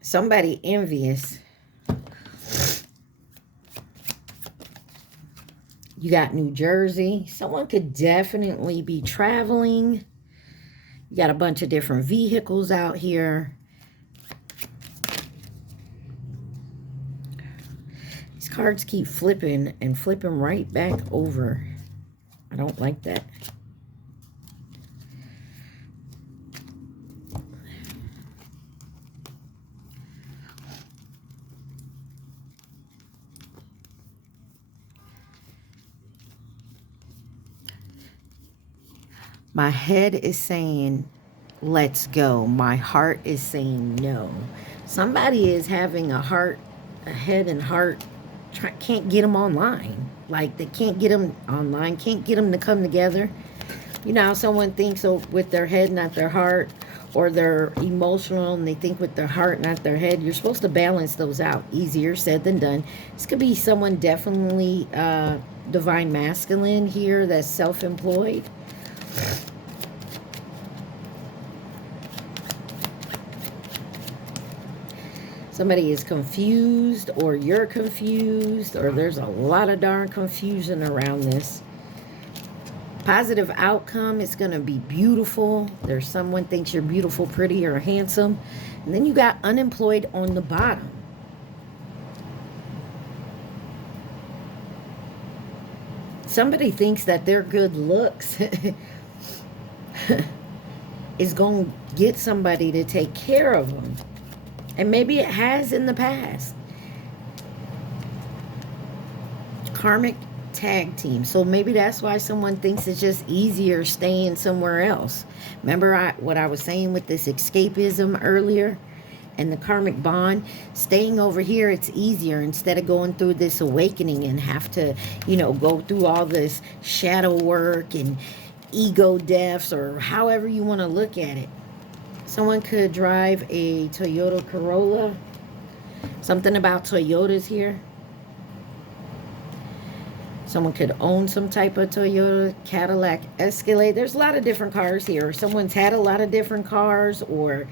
Somebody envious. You got New Jersey. Someone could definitely be traveling. You got a bunch of different vehicles out here. These cards keep flipping and flipping right back over. I don't like that. My head is saying, let's go. My heart is saying no. Somebody is having a head and heart, can't get them online. Like, they can't get them online, can't get them to come together. You know how someone thinks with their head, not their heart, or they're emotional and they think with their heart, not their head. You're supposed to balance those out. Easier said than done. This could be someone definitely divine masculine here that's self-employed. Somebody is confused, or you're confused, or there's a lot of darn confusion around this. Positive outcome, it's going to be beautiful. There's someone thinks you're beautiful, pretty, or handsome. And then you got unemployed on the bottom. Somebody thinks that their good looks is going to get somebody to take care of them. And maybe it has in the past. Karmic tag team. So maybe that's why someone thinks it's just easier staying somewhere else. Remember what I was saying with this escapism earlier? And the karmic bond, staying over here, it's easier instead of going through this awakening and have to, you know, go through all this shadow work and ego deaths, or however you want to look at it. Someone could drive a Toyota Corolla. Something about Toyotas here. Someone could own some type of Toyota, Cadillac, Escalade. There's a lot of different cars here. Someone's had a lot of different cars, or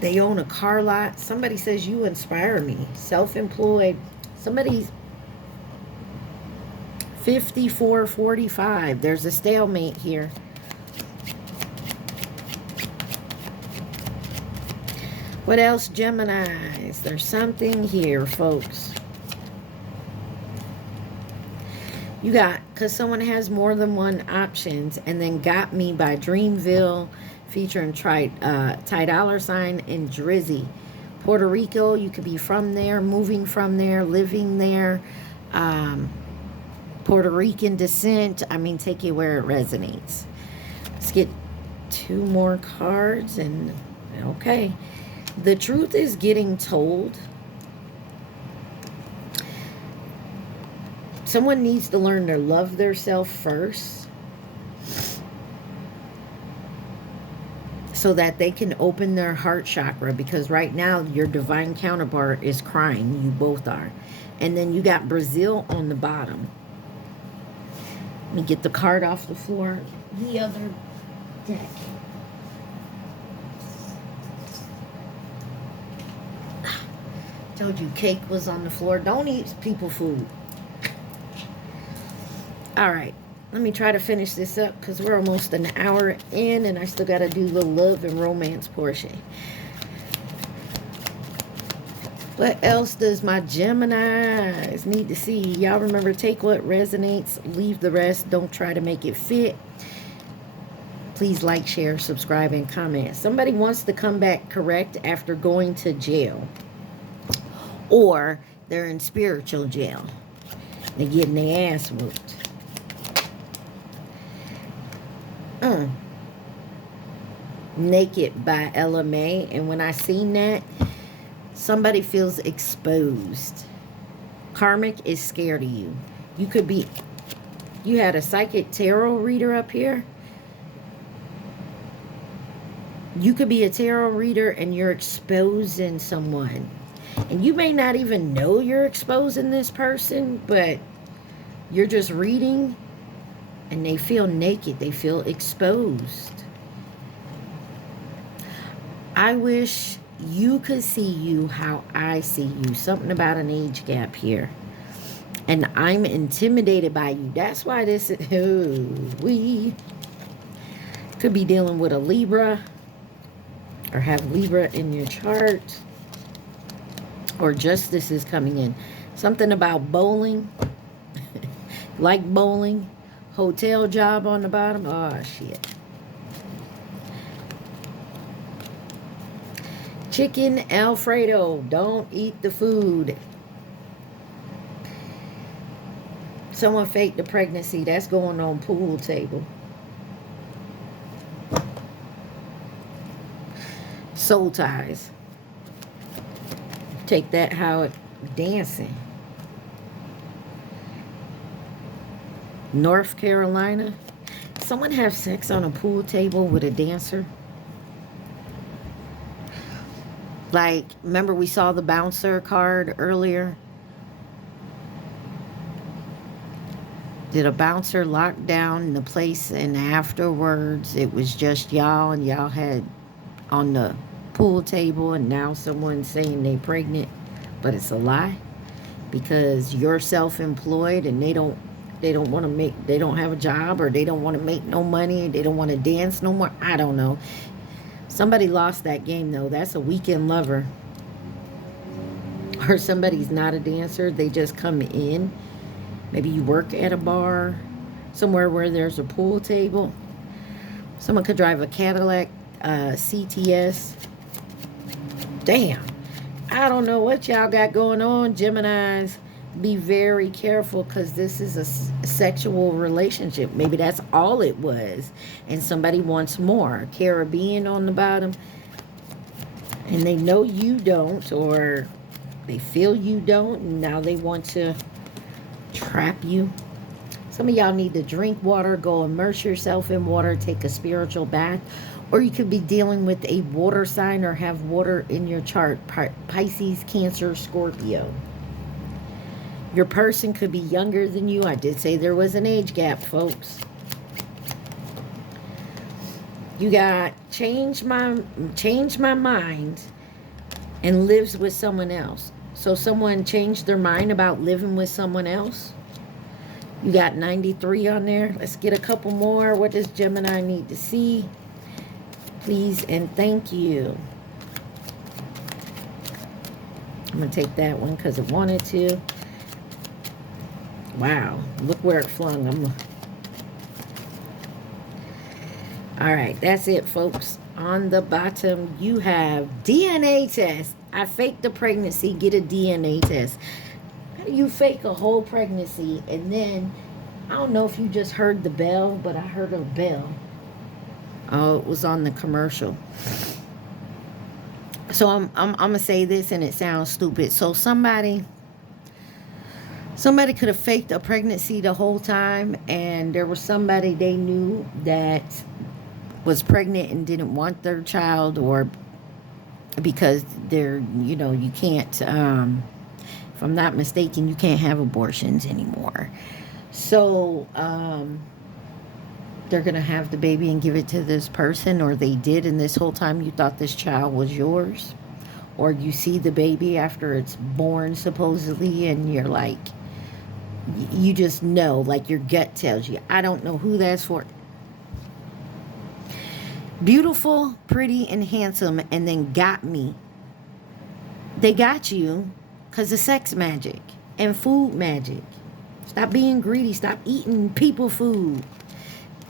They own a car lot. Somebody says you inspire me. Self-employed. Somebody's 54-45. There's a stalemate here. What else, Geminis? There's something here, folks. You got, because someone has more than one options, and then Got Me by Dreamville, featuring Ty Dollar Sign and Drizzy. Puerto Rico, you could be from there, moving from there, living there. Puerto Rican descent. I mean, take it where it resonates. Let's get 2 more cards, and okay. The truth is getting told. Someone needs to learn to love themselves first so that they can open their heart chakra, because right now your divine counterpart is crying. You both are. And then you got Brazil on the bottom. Let me get the card off the floor. The other deck. Told you cake was on the floor. Don't eat people food. All right, let me try to finish this up because we're almost an hour in and I still got to do the love and romance portion. What else does my Geminis need to see? Y'all remember, take what resonates, leave the rest. Don't try to make it fit. Please like, share, subscribe, and comment. Somebody wants to come back correct after going to jail. Or they're in spiritual jail. They're getting their ass whooped. Naked by Ella May. And when I seen that, somebody feels exposed. Karmic is scared of you. You could be, you had a psychic tarot reader up here. You could be a tarot reader and you're exposing someone. And you may not even know you're exposing this person, but you're just reading and they feel naked. They feel exposed. I wish you could see you how I see you. Something about an age gap here. And I'm intimidated by you. That's why this is... we could be dealing with a Libra. Or have Libra in your chart. Or justice is coming in. Something about bowling. Like bowling. Hotel job on the bottom. Oh, shit. Chicken Alfredo. Don't eat the food. Someone faked the pregnancy. That's going on pool table. Soul ties. Take that how it dancing. North Carolina. Someone have sex on a pool table with a dancer. Like, remember we saw the bouncer card earlier? Did a bouncer lock down the place and afterwards it was just y'all and y'all had on the pool table, and now someone's saying they pregnant, but it's a lie because you're self-employed and they don't want to make, they don't have a job, or they don't want to make no money, they don't want to dance no more. I don't know. Somebody lost that game though. That's a weekend lover. Or somebody's not a dancer, they just come in. Maybe you work at a bar somewhere where there's a pool table. Someone could drive a Cadillac CTS. Damn. I don't know what y'all got going on, Geminis. Be very careful because this is a sexual relationship. Maybe that's all it was. And somebody wants more. Caribbean on the bottom. And they know you don't, or they feel you don't, and now they want to trap you. Some of y'all need to drink water, go immerse yourself in water, take a spiritual bath. Or you could be dealing with a water sign or have water in your chart. Pisces, Cancer, Scorpio. Your person could be younger than you. I did say there was an age gap, folks. You got change my mind and lives with someone else. So someone changed their mind about living with someone else. You got 93 on there. Let's get a couple more. What does Gemini need to see? Please and thank you. I'm going to take that one because it wanted to. Wow. Look where it flung. All right. That's it, folks. On the bottom, you have DNA test. I faked the pregnancy. Get a DNA test. How do you fake a whole pregnancy? And then, I don't know if you just heard the bell, but I heard a bell. Oh, it was on the commercial. So I'm gonna say this, and it sounds stupid. So somebody could have faked a pregnancy the whole time, and there was somebody they knew that was pregnant and didn't want their child, or because they're, you know, you can't, if I'm not mistaken, you can't have abortions anymore. So they're gonna have the baby and give it to this person, or they did, and this whole time you thought this child was yours. Or you see the baby after it's born supposedly, and you're like, you just know, like your gut tells you. I don't know who that's for. Beautiful, pretty, and handsome, and then got me. They got you because of sex magic and food magic. Stop being greedy. Stop eating people food.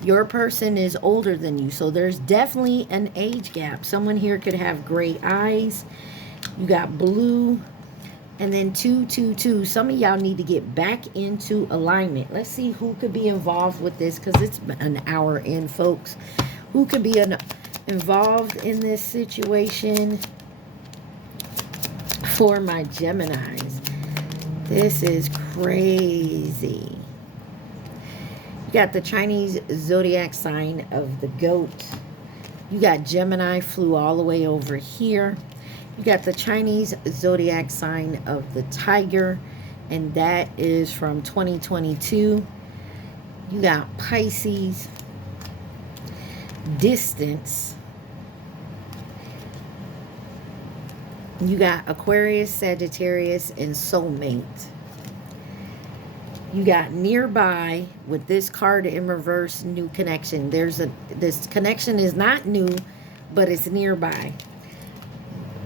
Your person is older than you, so there's definitely an age gap. Someone here could have gray eyes. You got blue, and then 222. Some of y'all need to get back into alignment. Let's see who could be involved with this, because it's an hour in, folks. Who could be involved in this situation for my Geminis? This is crazy. You got the Chinese zodiac sign of the goat. You got Gemini flew all the way over here. You got the Chinese zodiac sign of the tiger, and that is from 2022. You got Pisces, distance. You got Aquarius, Sagittarius, and soulmate. You got nearby with this card in reverse, new connection. This connection is not new, but it's nearby.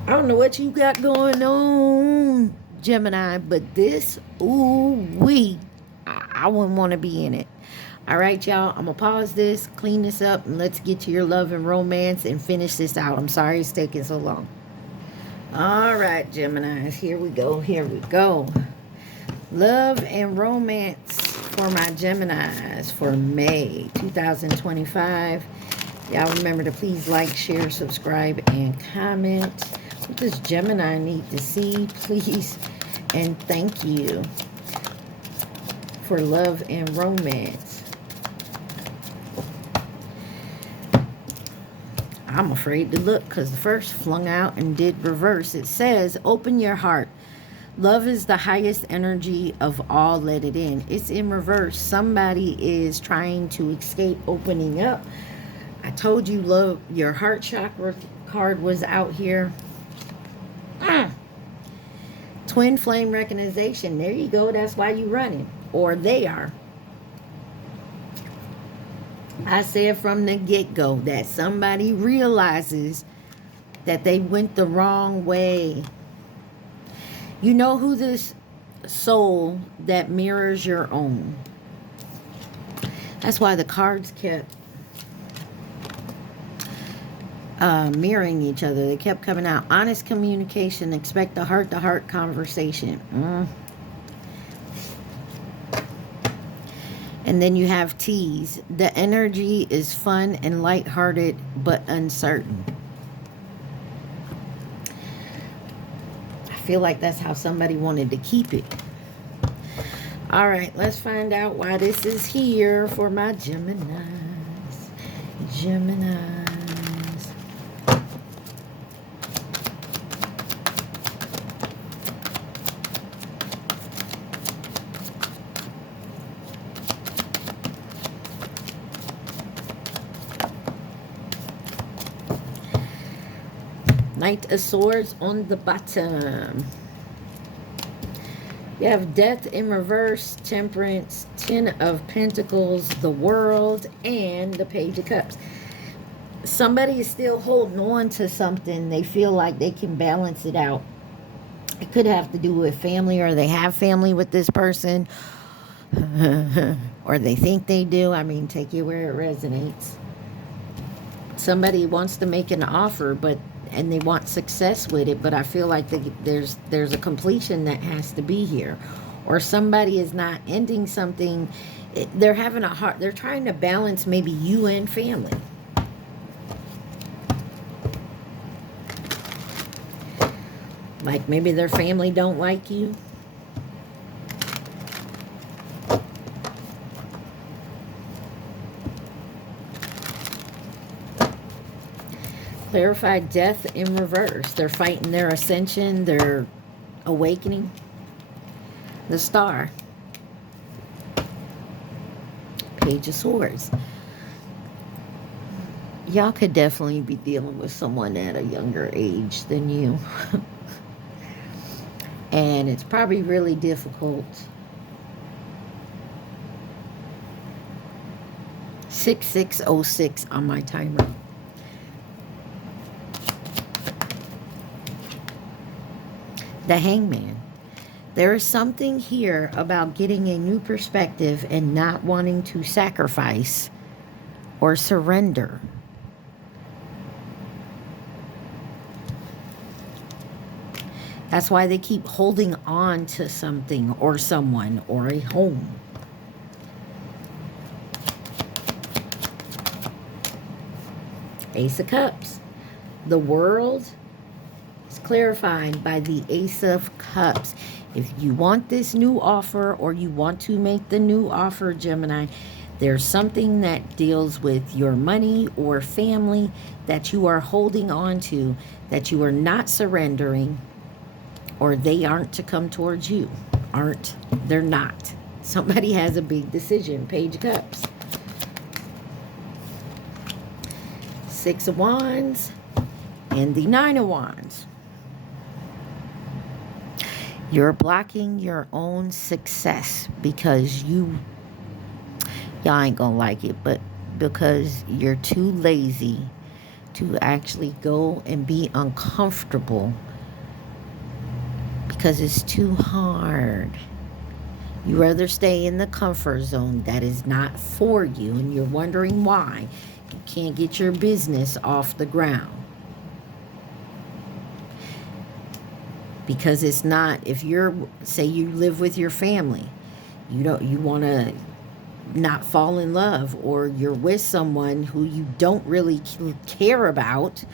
I don't know what you got going on, Gemini, but this, ooh-wee, I wouldn't want to be in it. All right, y'all, I'm going to pause this, clean this up, and let's get to your love and romance and finish this out. I'm sorry it's taking so long. All right, Geminis, here we go, here we go. Love and romance for my Geminis for May 2025. Y'all remember to please like, share, subscribe, and comment. What does Gemini need to see, please? And thank you for love and romance. I'm afraid to look because the first flung out and did reverse. It says, open your heart. Love is the highest energy of all. Let it in. It's in reverse. Somebody is trying to escape opening up. I told you, love, your heart chakra card was out here. Twin flame recognition. There you go. That's why you running. Or they are. I said from the get-go that somebody realizes that they went the wrong way. You know who this soul that mirrors your own. That's why the cards kept mirroring each other. They kept coming out. Honest communication. Expect a heart-to-heart conversation. And then you have T's. The energy is fun and lighthearted, but uncertain. I feel like that's how somebody wanted to keep it. All right, let's find out why this is here for my Geminis. Geminis. Knight of Swords on the bottom. You have Death in reverse, Temperance, Ten of Pentacles, the World, and the Page of Cups. Somebody is still holding on to something. They feel like they can balance it out. It could have to do with family, or they have family with this person, or they think they do. I mean, take it where it resonates. Somebody wants to make an offer, and they want success with it, but I feel like there's a completion that has to be here, or somebody is not ending something. They're having a hard. They're trying to balance maybe you and family. Like maybe their family don't like you. Clarified Death in reverse. They're fighting their ascension, their awakening. The Star. Page of Swords. Y'all could definitely be dealing with someone at a younger age than you. And it's probably really difficult. 6606 on my timer. The Hangman. There is something here about getting a new perspective and not wanting to sacrifice or surrender. That's why they keep holding on to something or someone or a home. Ace of Cups. The World is clarified by the Ace of Cups. If you want this new offer, or you want to make the new offer, Gemini, there's something that deals with your money or family that you are holding on to, that you are not surrendering, or they aren't to come towards you. They're not. Somebody has a big decision. Page of Cups. Six of Wands and the Nine of Wands. You're blocking your own success because y'all ain't gonna like it, but because you're too lazy to actually go and be uncomfortable, because it's too hard. You rather stay in the comfort zone that is not for you, and you're wondering why you can't get your business off the ground. Because it's not, if you're, say you live with your family, you want to not fall in love, or you're with someone who you don't really care about.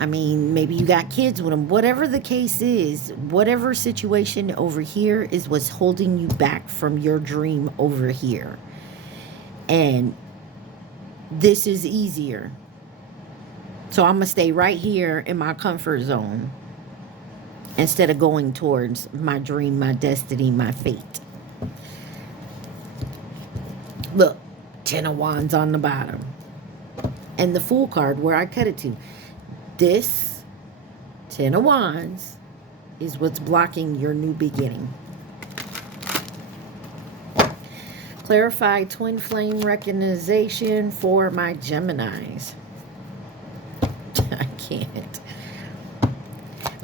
I mean, maybe you got kids with them. Whatever the case is, whatever situation over here is what's holding you back from your dream over here. And this is easier. So I'm going to stay right here in my comfort zone instead of going towards my dream, my destiny, my fate. Look, Ten of Wands on the bottom. And the Fool card where I cut it to. This Ten of Wands is what's blocking your new beginning. Clarify twin flame recognition for my Geminis. I can't.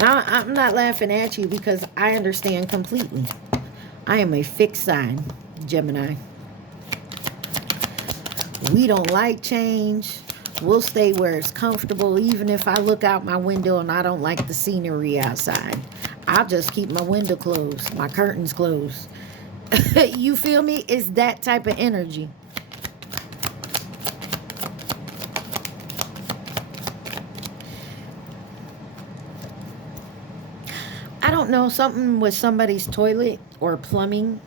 I'm not laughing at you because I understand completely. I am a fixed sign, Gemini. We don't like change. We'll stay where it's comfortable, even if I look out my window and I don't like the scenery outside. I'll just keep my window closed, my curtains closed. You feel me? It's that type of energy. I don't know, something with somebody's toilet or plumbing.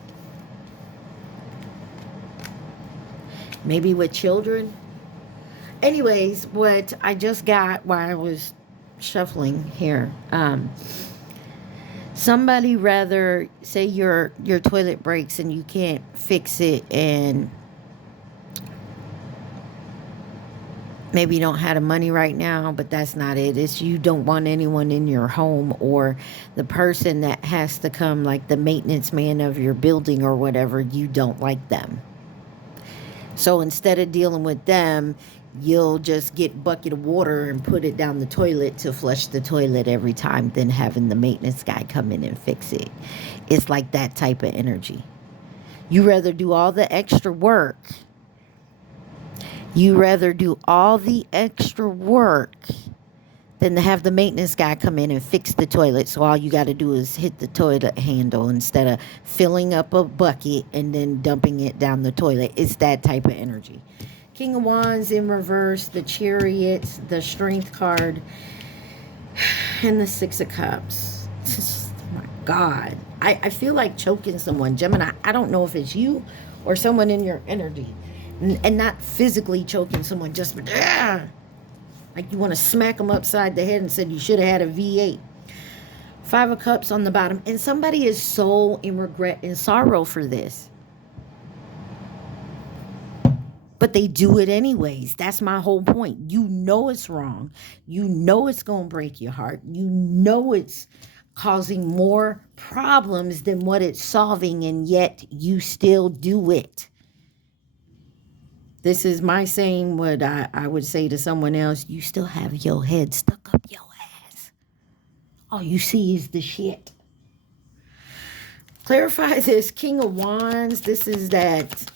Maybe with children. Anyways, what I just got while I was shuffling here, somebody rather, say your toilet breaks and you can't fix it, and Maybe you don't have the money right now, but that's not it. It's you don't want anyone in your home, or the person that has to come, like the maintenance man of your building or whatever, you don't like them. So instead of dealing with them, you'll just get a bucket of water and put it down the toilet to flush the toilet every time, then having the maintenance guy come in and fix it. It's like that type of energy. You rather do all the extra work. You rather do all the extra work than to have the maintenance guy come in and fix the toilet. So all you got to do is hit the toilet handle instead of filling up a bucket and then dumping it down the toilet. It's that type of energy. King of Wands in reverse, the Chariots, the Strength card, and the Six of Cups. Oh my God. I feel like choking someone. Gemini, I don't know if it's you or someone in your energy. And not physically choking someone, just like you want to smack them upside the head and said you should have had a V8. Five of Cups on the bottom. And somebody is so in regret and sorrow for this. But they do it anyways. That's my whole point. You know it's wrong. You know it's going to break your heart. You know it's causing more problems than what it's solving, and yet you still do it. This is my saying what I would say to someone else. You still have your head stuck up your ass. All you see is the shit. Clarify this. King of Wands. This is that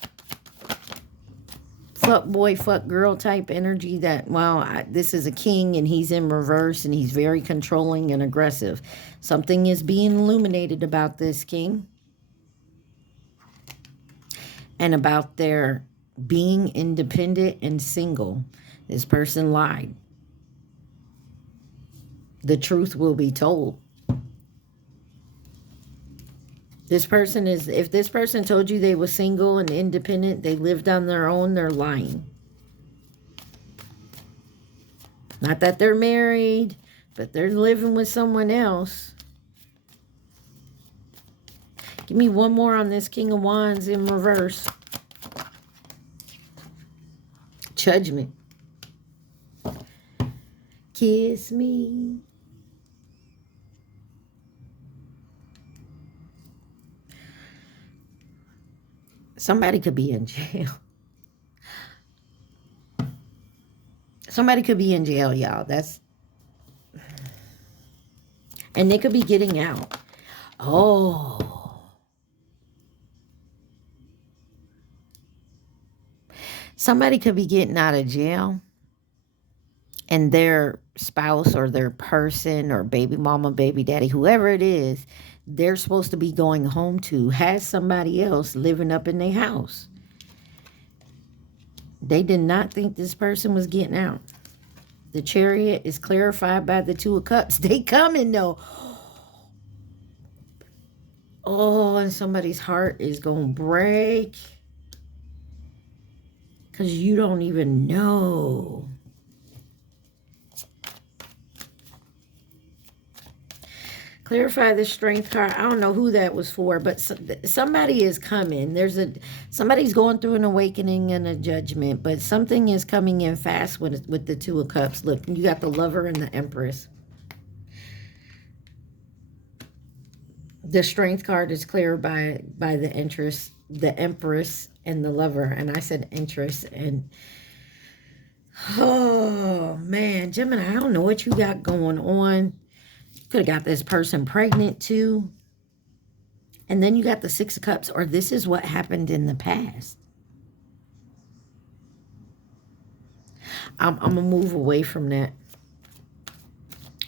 fuck boy, fuck girl type energy that, well, this is a king and he's in reverse and he's very controlling and aggressive. Something is being illuminated about this king. And about their being independent and single. This person lied. The truth will be told. This person is, if this person told you they were single and independent, they lived on their own, they're lying. Not that they're married, but they're living with someone else. Give me one more on this King of Wands in reverse. Judgment. Kiss me. Somebody could be in jail. Somebody could be in jail, y'all. And they could be getting out. Oh. Somebody could be getting out of jail, and their spouse or their person or baby mama, baby daddy, whoever it is, they're supposed to be going home to, has somebody else living up in their house. They did not think this person was getting out. The Chariot is clarified by the Two of Cups. They coming though. Oh, and somebody's heart is going to break. Because you don't even know. Clarify the Strength card. I don't know who that was for, but somebody is coming. Somebody's going through an awakening and a judgment, but something is coming in fast with the Two of Cups. Look, you got the Lover and the Empress. The Strength card is clear by the Empress and the Lover, and I said interest. And oh man, Gemini, I don't know what you got going on. Could have got this person pregnant too. And then you got the Six of Cups, or this is what happened in the past. I'm going to move away from that.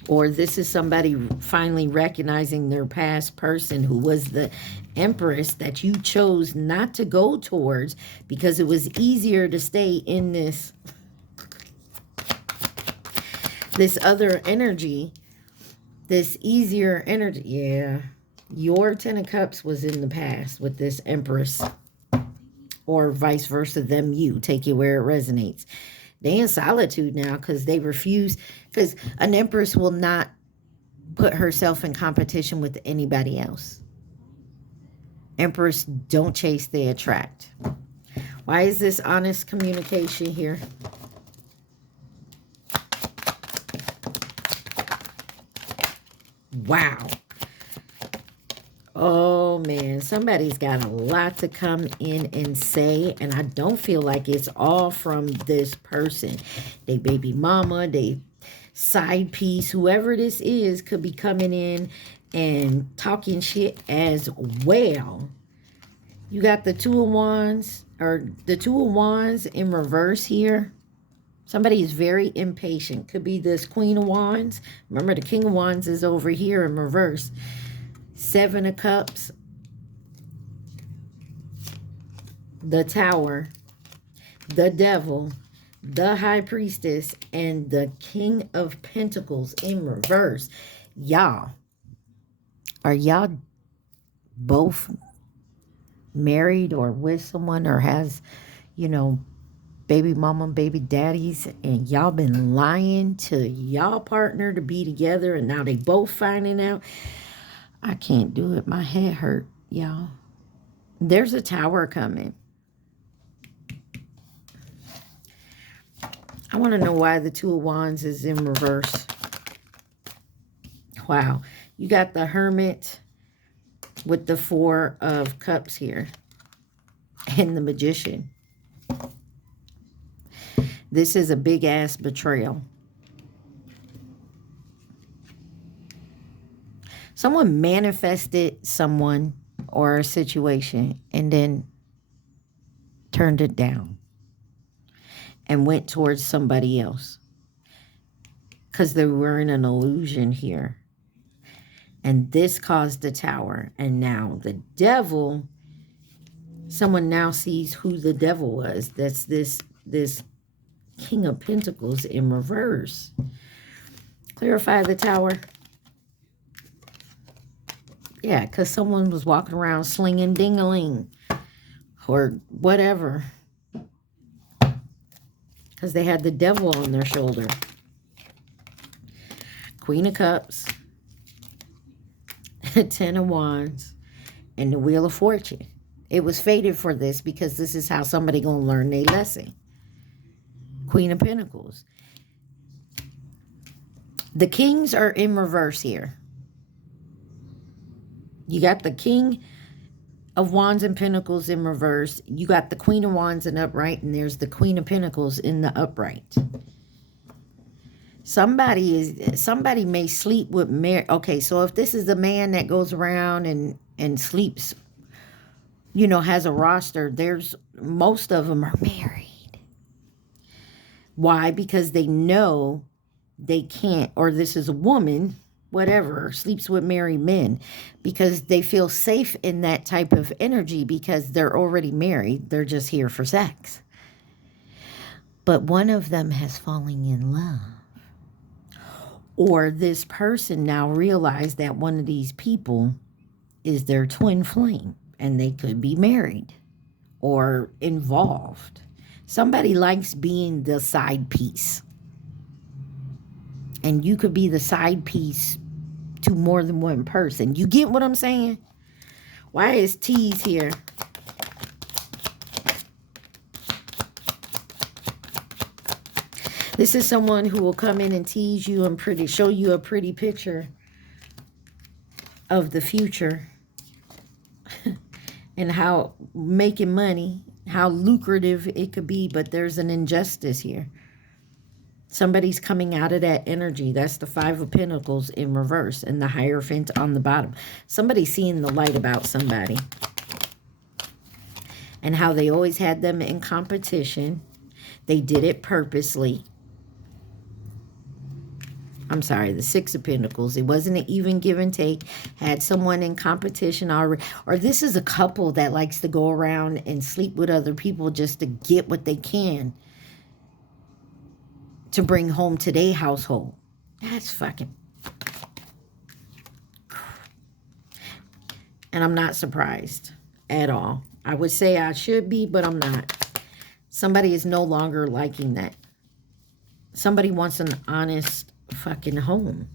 Or this is somebody finally recognizing their past person who was the Empress that you chose not to go towards because it was easier to stay in this other energy. This easier energy. Yeah. Your Ten of Cups was in the past with this Empress. Or vice versa, them, you. Take it where it resonates. They in solitude now because they refuse. Because an Empress will not put herself in competition with anybody else. Empress don't chase, they attract. Why is this honest communication here? Wow. Oh, man. Somebody's got a lot to come in and say. And I don't feel like it's all from this person. They baby mama, they side piece, whoever this is could be coming in and talking shit as well. You got the Two of Wands, or the Two of Wands in reverse here. Somebody is very impatient. Could be this Queen of Wands. Remember, the King of Wands is over here in reverse. Seven of Cups. The Tower. The Devil. The High Priestess. And the King of Pentacles in reverse. Y'all. Are y'all both married or with someone, or has, you know, baby mama, baby daddies, and y'all been lying to y'all partner to be together, and now they both finding out? I can't do it. My head hurt, y'all. There's a Tower coming. I want to know why the Two of Wands is in reverse. Wow. You got the Hermit with the Four of Cups here. And the Magician. This is a big-ass betrayal. Someone manifested someone or a situation and then turned it down and went towards somebody else because they were in an illusion here. And this caused the Tower. And now the Devil, someone now sees who the Devil was. That's this King of Pentacles in reverse. Clarify the Tower. Yeah, because someone was walking around slinging ding-a-ling or whatever. Because they had the Devil on their shoulder. Queen of Cups. Ten of Wands. And the Wheel of Fortune. It was fated for this because this is how somebody going to learn their lesson. Queen of Pentacles. The Kings are in reverse here. You got the King of Wands and Pentacles in reverse. You got the Queen of Wands in upright. And there's the Queen of Pentacles in the upright. Somebody may sleep with married. Okay, so if this is a man that goes around and sleeps, you know, has a roster, there's most of them are married. Why? Because they know they can't, or this is a woman, whatever, sleeps with married men, because they feel safe in that type of energy because they're already married. They're just here for sex. But one of them has fallen in love. Or this person now realized that one of these people is their twin flame and they could be married or involved. Somebody likes being the side piece. And you could be the side piece to more than one person. You get what I'm saying? Why is T's here? This is someone who will come in and tease you and show you a pretty picture of the future and how making money, how lucrative it could be, but there's an injustice here. Somebody's coming out of that energy. That's the Five of Pentacles in reverse and the Hierophant on the bottom. Somebody's seeing the light about somebody and how they always had them in competition. They did it purposely. I'm sorry, the Six of Pentacles. It wasn't an even give and take. Had someone in competition already. Or this is a couple that likes to go around and sleep with other people just to get what they can to bring home to their household. That's fucking... And I'm not surprised at all. I would say I should be, but I'm not. Somebody is no longer liking that. Somebody wants an honest fucking home.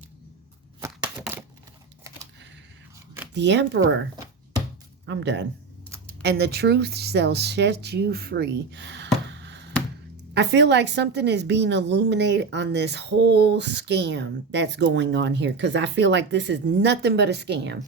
The Emperor. I'm done. And the truth shall set you free. I feel like something is being illuminated on this whole scam that's going on here, because I feel like this is nothing but a scam.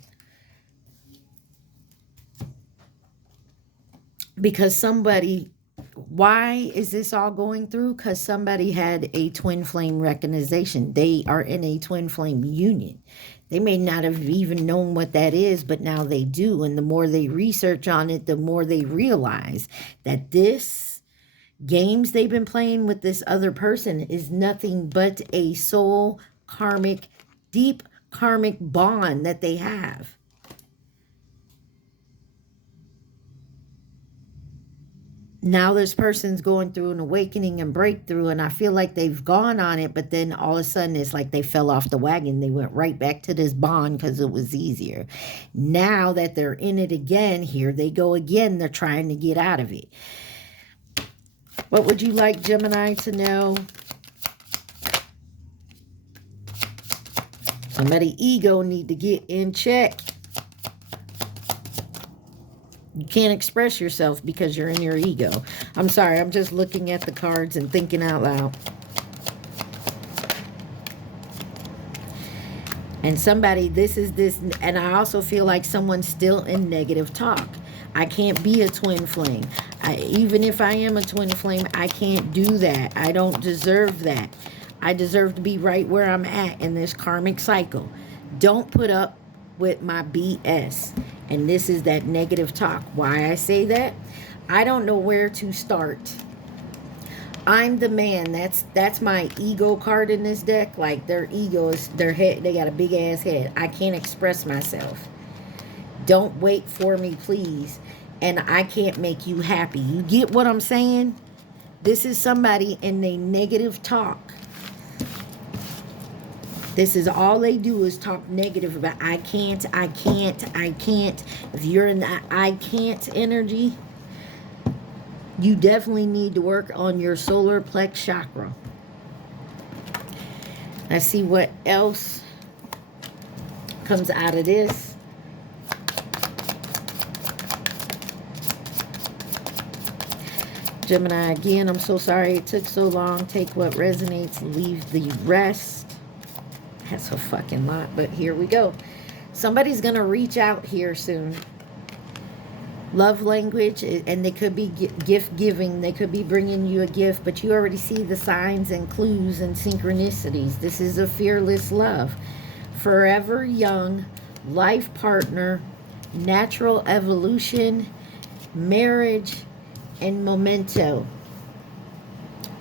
Because somebody, why is this all going through? Because somebody had a twin flame recognition. They are in a twin flame union. They may not have even known what that is, but now they do. And the more they research on it, the more they realize that this games they've been playing with this other person is nothing but a soul karmic, deep karmic bond that they have. Now this person's going through an awakening and breakthrough, and I feel like they've gone on it, but then all of a sudden it's like they fell off the wagon. They went right back to this bond because it was easier. Now that they're in it again, here they go again. They're trying to get out of it. What would you like, Gemini, to know? Somebody's ego need to get in check. You can't express yourself because you're in your ego. I'm sorry, I'm just looking at the cards and thinking out loud. And somebody, this, and I also feel like someone's still in negative talk. I can't be a twin flame. Even if I am a twin flame, I can't do that. I don't deserve that. I deserve to be right where I'm at in this karmic cycle. Don't put up with my BS. And this is that negative talk. Why I say that? I don't know where to start. I'm the man. That's my ego card in this deck. Like their ego is their head. They got a big ass head. I can't express myself. Don't wait for me, please. And I can't make you happy. You get what I'm saying? This is somebody in a negative talk. This is all they do is talk negative about I can't. If you're in the I can't energy, you definitely need to work on your solar plex chakra. Let's see what else comes out of this. Gemini, again, I'm so sorry it took so long. Take what resonates, leave the rest. That's a fucking lot, but here we go. Somebody's going to reach out here soon. Love language, and they could be gift giving. They could be bringing you a gift, but you already see the signs and clues and synchronicities. This is a fearless love. Forever young, life partner, natural evolution, marriage, and memento.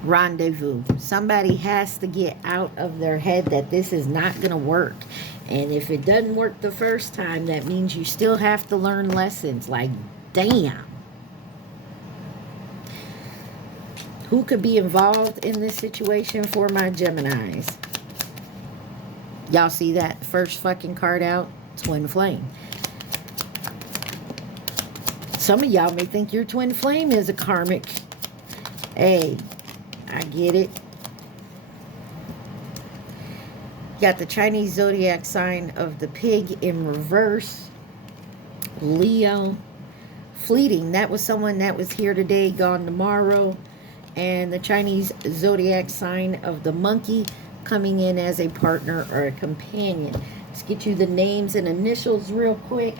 Rendezvous. Somebody has to get out of their head that this is not going to work. And if it doesn't work the first time, that means you still have to learn lessons. Like, damn. Who could be involved in this situation for my Geminis? Y'all see that first fucking card out? Twin flame. Some of y'all may think your twin flame is a karmic. Hey, I get it. Got the Chinese zodiac sign of the pig in reverse. Leo. Fleeting. That was someone that was here today, gone tomorrow. And the Chinese zodiac sign of the monkey coming in as a partner or a companion. Let's get you the names and initials real quick.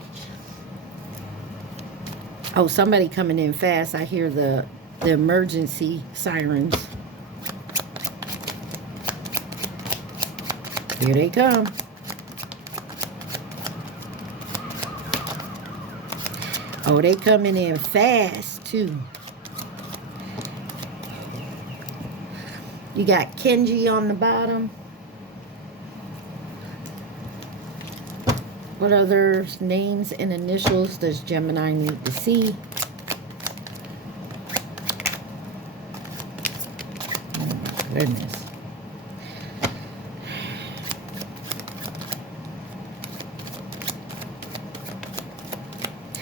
Oh, somebody coming in fast. I hear the emergency sirens. Here they come. Oh, they coming in fast, too. You got Kenji on the bottom. What other names and initials does Gemini need to see? Oh, my goodness.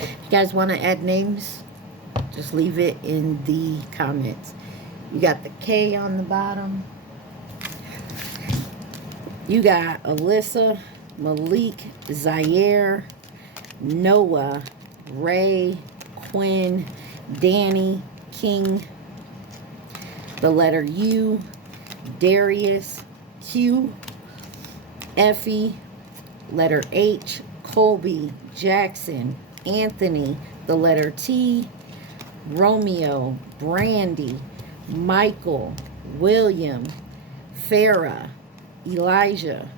You guys want to add names? Just leave it in the comments. You got the K on the bottom. You got Alyssa, Malik, Zaire, Noah, Ray, Quinn, Danny, King. the letter U, Darius, Q, Effie, letter H, Colby, Jackson, Anthony, the letter T, Romeo, Brandy, Michael, William, Farah, Elijah,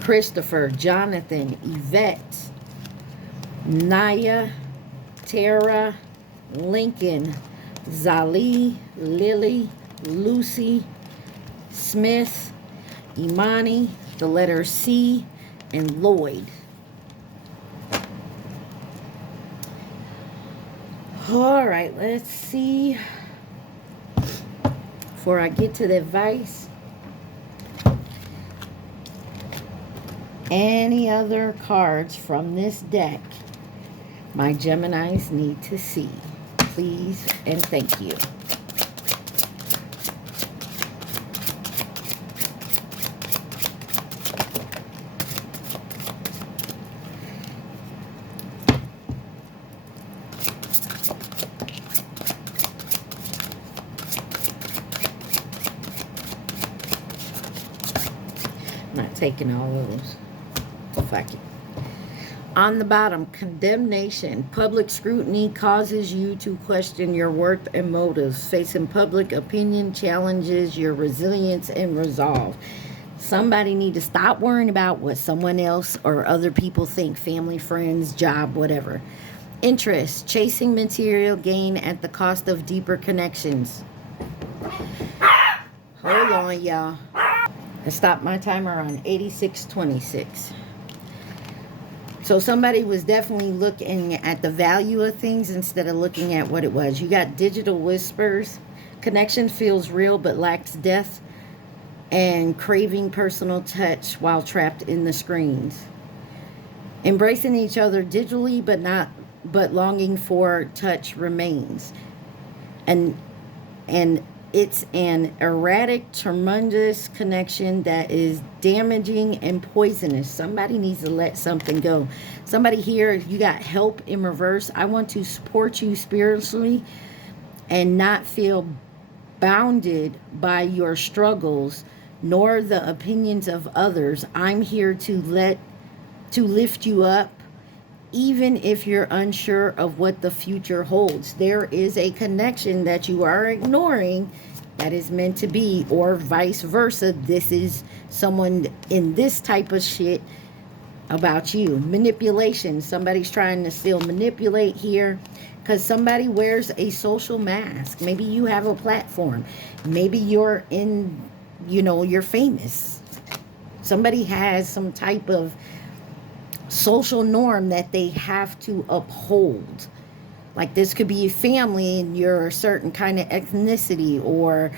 Christopher, Jonathan, Yvette, Naya, Tara, Lincoln, Zali, Lily, Lucy, Smith, Imani, the letter C, and Lloyd. All right, let's see. Before I get to the advice, any other cards from this deck my Geminis need to see, please and thank you. Not taking all those. Fuck it. On the bottom, condemnation. Public scrutiny causes you to question your worth and motives. Facing public opinion challenges your resilience and resolve. Somebody need to stop worrying about what someone else or other people think. Family, friends, job, whatever. Interest. Chasing material gain at the cost of deeper connections. Hold on, y'all. I stopped my timer on 86:26. So somebody was definitely looking at the value of things instead of looking at what it was. You got digital whispers. Connection feels real but lacks depth, and craving personal touch while trapped in the screens. Embracing each other digitally but longing for touch remains. And it's an erratic, tremendous connection that is damaging and poisonous. Somebody needs to let something go. Somebody here, you got help in reverse. I want to support you spiritually and not feel bounded by your struggles nor the opinions of others. I'm here to lift you up, even if you're unsure of what the future holds. There is a connection that you are ignoring that is meant to be, or vice versa. This is someone in this type of shit about you. Manipulation. Somebody's trying to still manipulate here because somebody wears a social mask. Maybe you have a platform. Maybe you're you're famous. Somebody has some type of social norm that they have to uphold. Like this could be a family and you're a certain kind of ethnicity or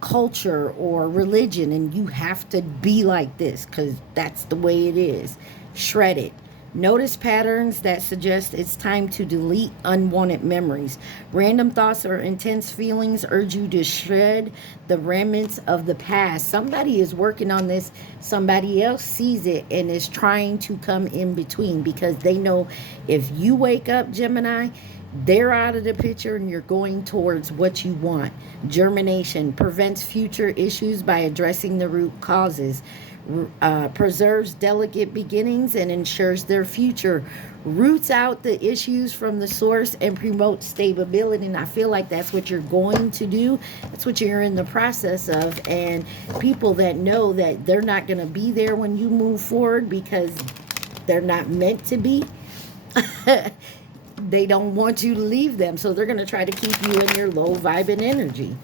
culture or religion, and you have to be like this because that's the way it is. Shred it. Notice patterns that suggest it's time to delete unwanted memories. Random thoughts or intense feelings urge you to shred the remnants of the past. Somebody is working on this. Somebody else sees it and is trying to come in between because they know if you wake up, Gemini, they're out of the picture and you're going towards what you want. Germination prevents future issues by addressing the root causes. Preserves delicate beginnings and ensures their future. Roots out the issues from the source and promotes stability. And I feel like that's what you're going to do. That's what you're in the process of. And people that know that they're not going to be there when you move forward because they're not meant to be. They don't want you to leave them. So they're going to try to keep you in your low vibing energy.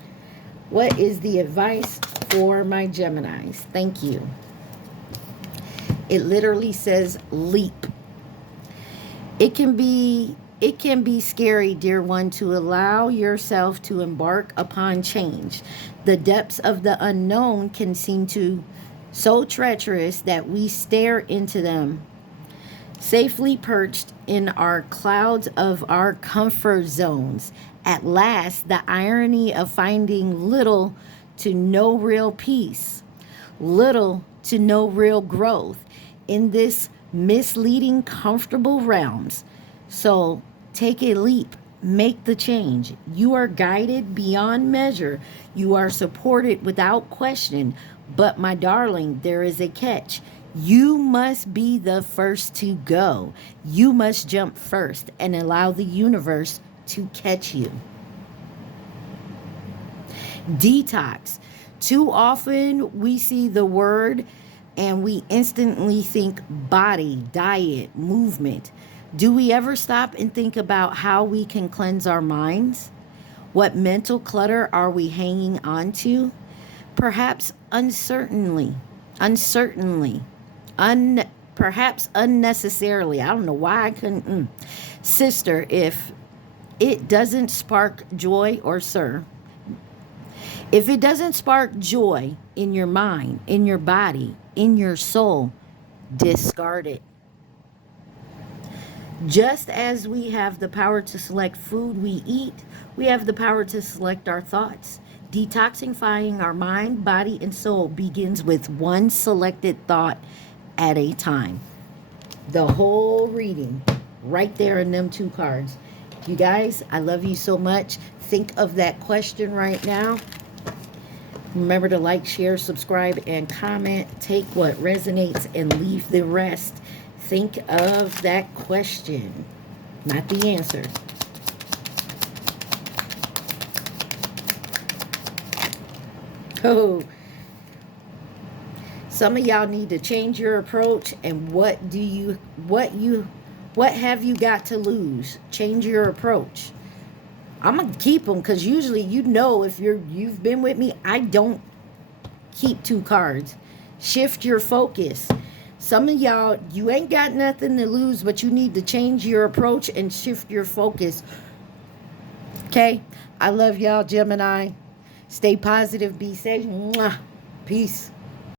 What is the advice for my Geminis? Thank you. It literally says leap. It can be scary, dear one, to allow yourself to embark upon change. The depths of the unknown can seem so treacherous that we stare into them, safely perched in our clouds of our comfort zones. At last, the irony of finding little to no real peace, little to no real growth in this misleading, comfortable realms. So take a leap, make the change. You are guided beyond measure. You are supported without question. But my darling, there is a catch. You must be the first to go. You must jump first and allow the universe to catch you. Detox. Too often we see the word and we instantly think body, diet, movement. Do we ever stop and think about how we can cleanse our minds? What mental clutter are we hanging on to? Perhaps perhaps unnecessarily. I don't know why I couldn't. Sister, if it doesn't spark joy, or sir, if it doesn't spark joy in your mind, in your body, in your soul, discard it. Just as we have the power to select food we eat, we have the power to select our thoughts. Detoxifying our mind, body, and soul begins with one selected thought at a time. The whole reading right there in them 2 cards. You guys, I love you so much. Think of that question right now. Remember to like, share, subscribe, and comment. Take what resonates and leave the rest. Think of that question, not the answer. Oh, some of y'all need to change your approach. And what have you got to lose? Change your approach. I'm gonna keep them because usually, if you've been with me, I don't keep 2 cards. Shift your focus. Some of y'all, you ain't got nothing to lose, but you need to change your approach and shift your focus. Okay? I love y'all, Gemini. Stay positive. Be safe. Mwah. Peace.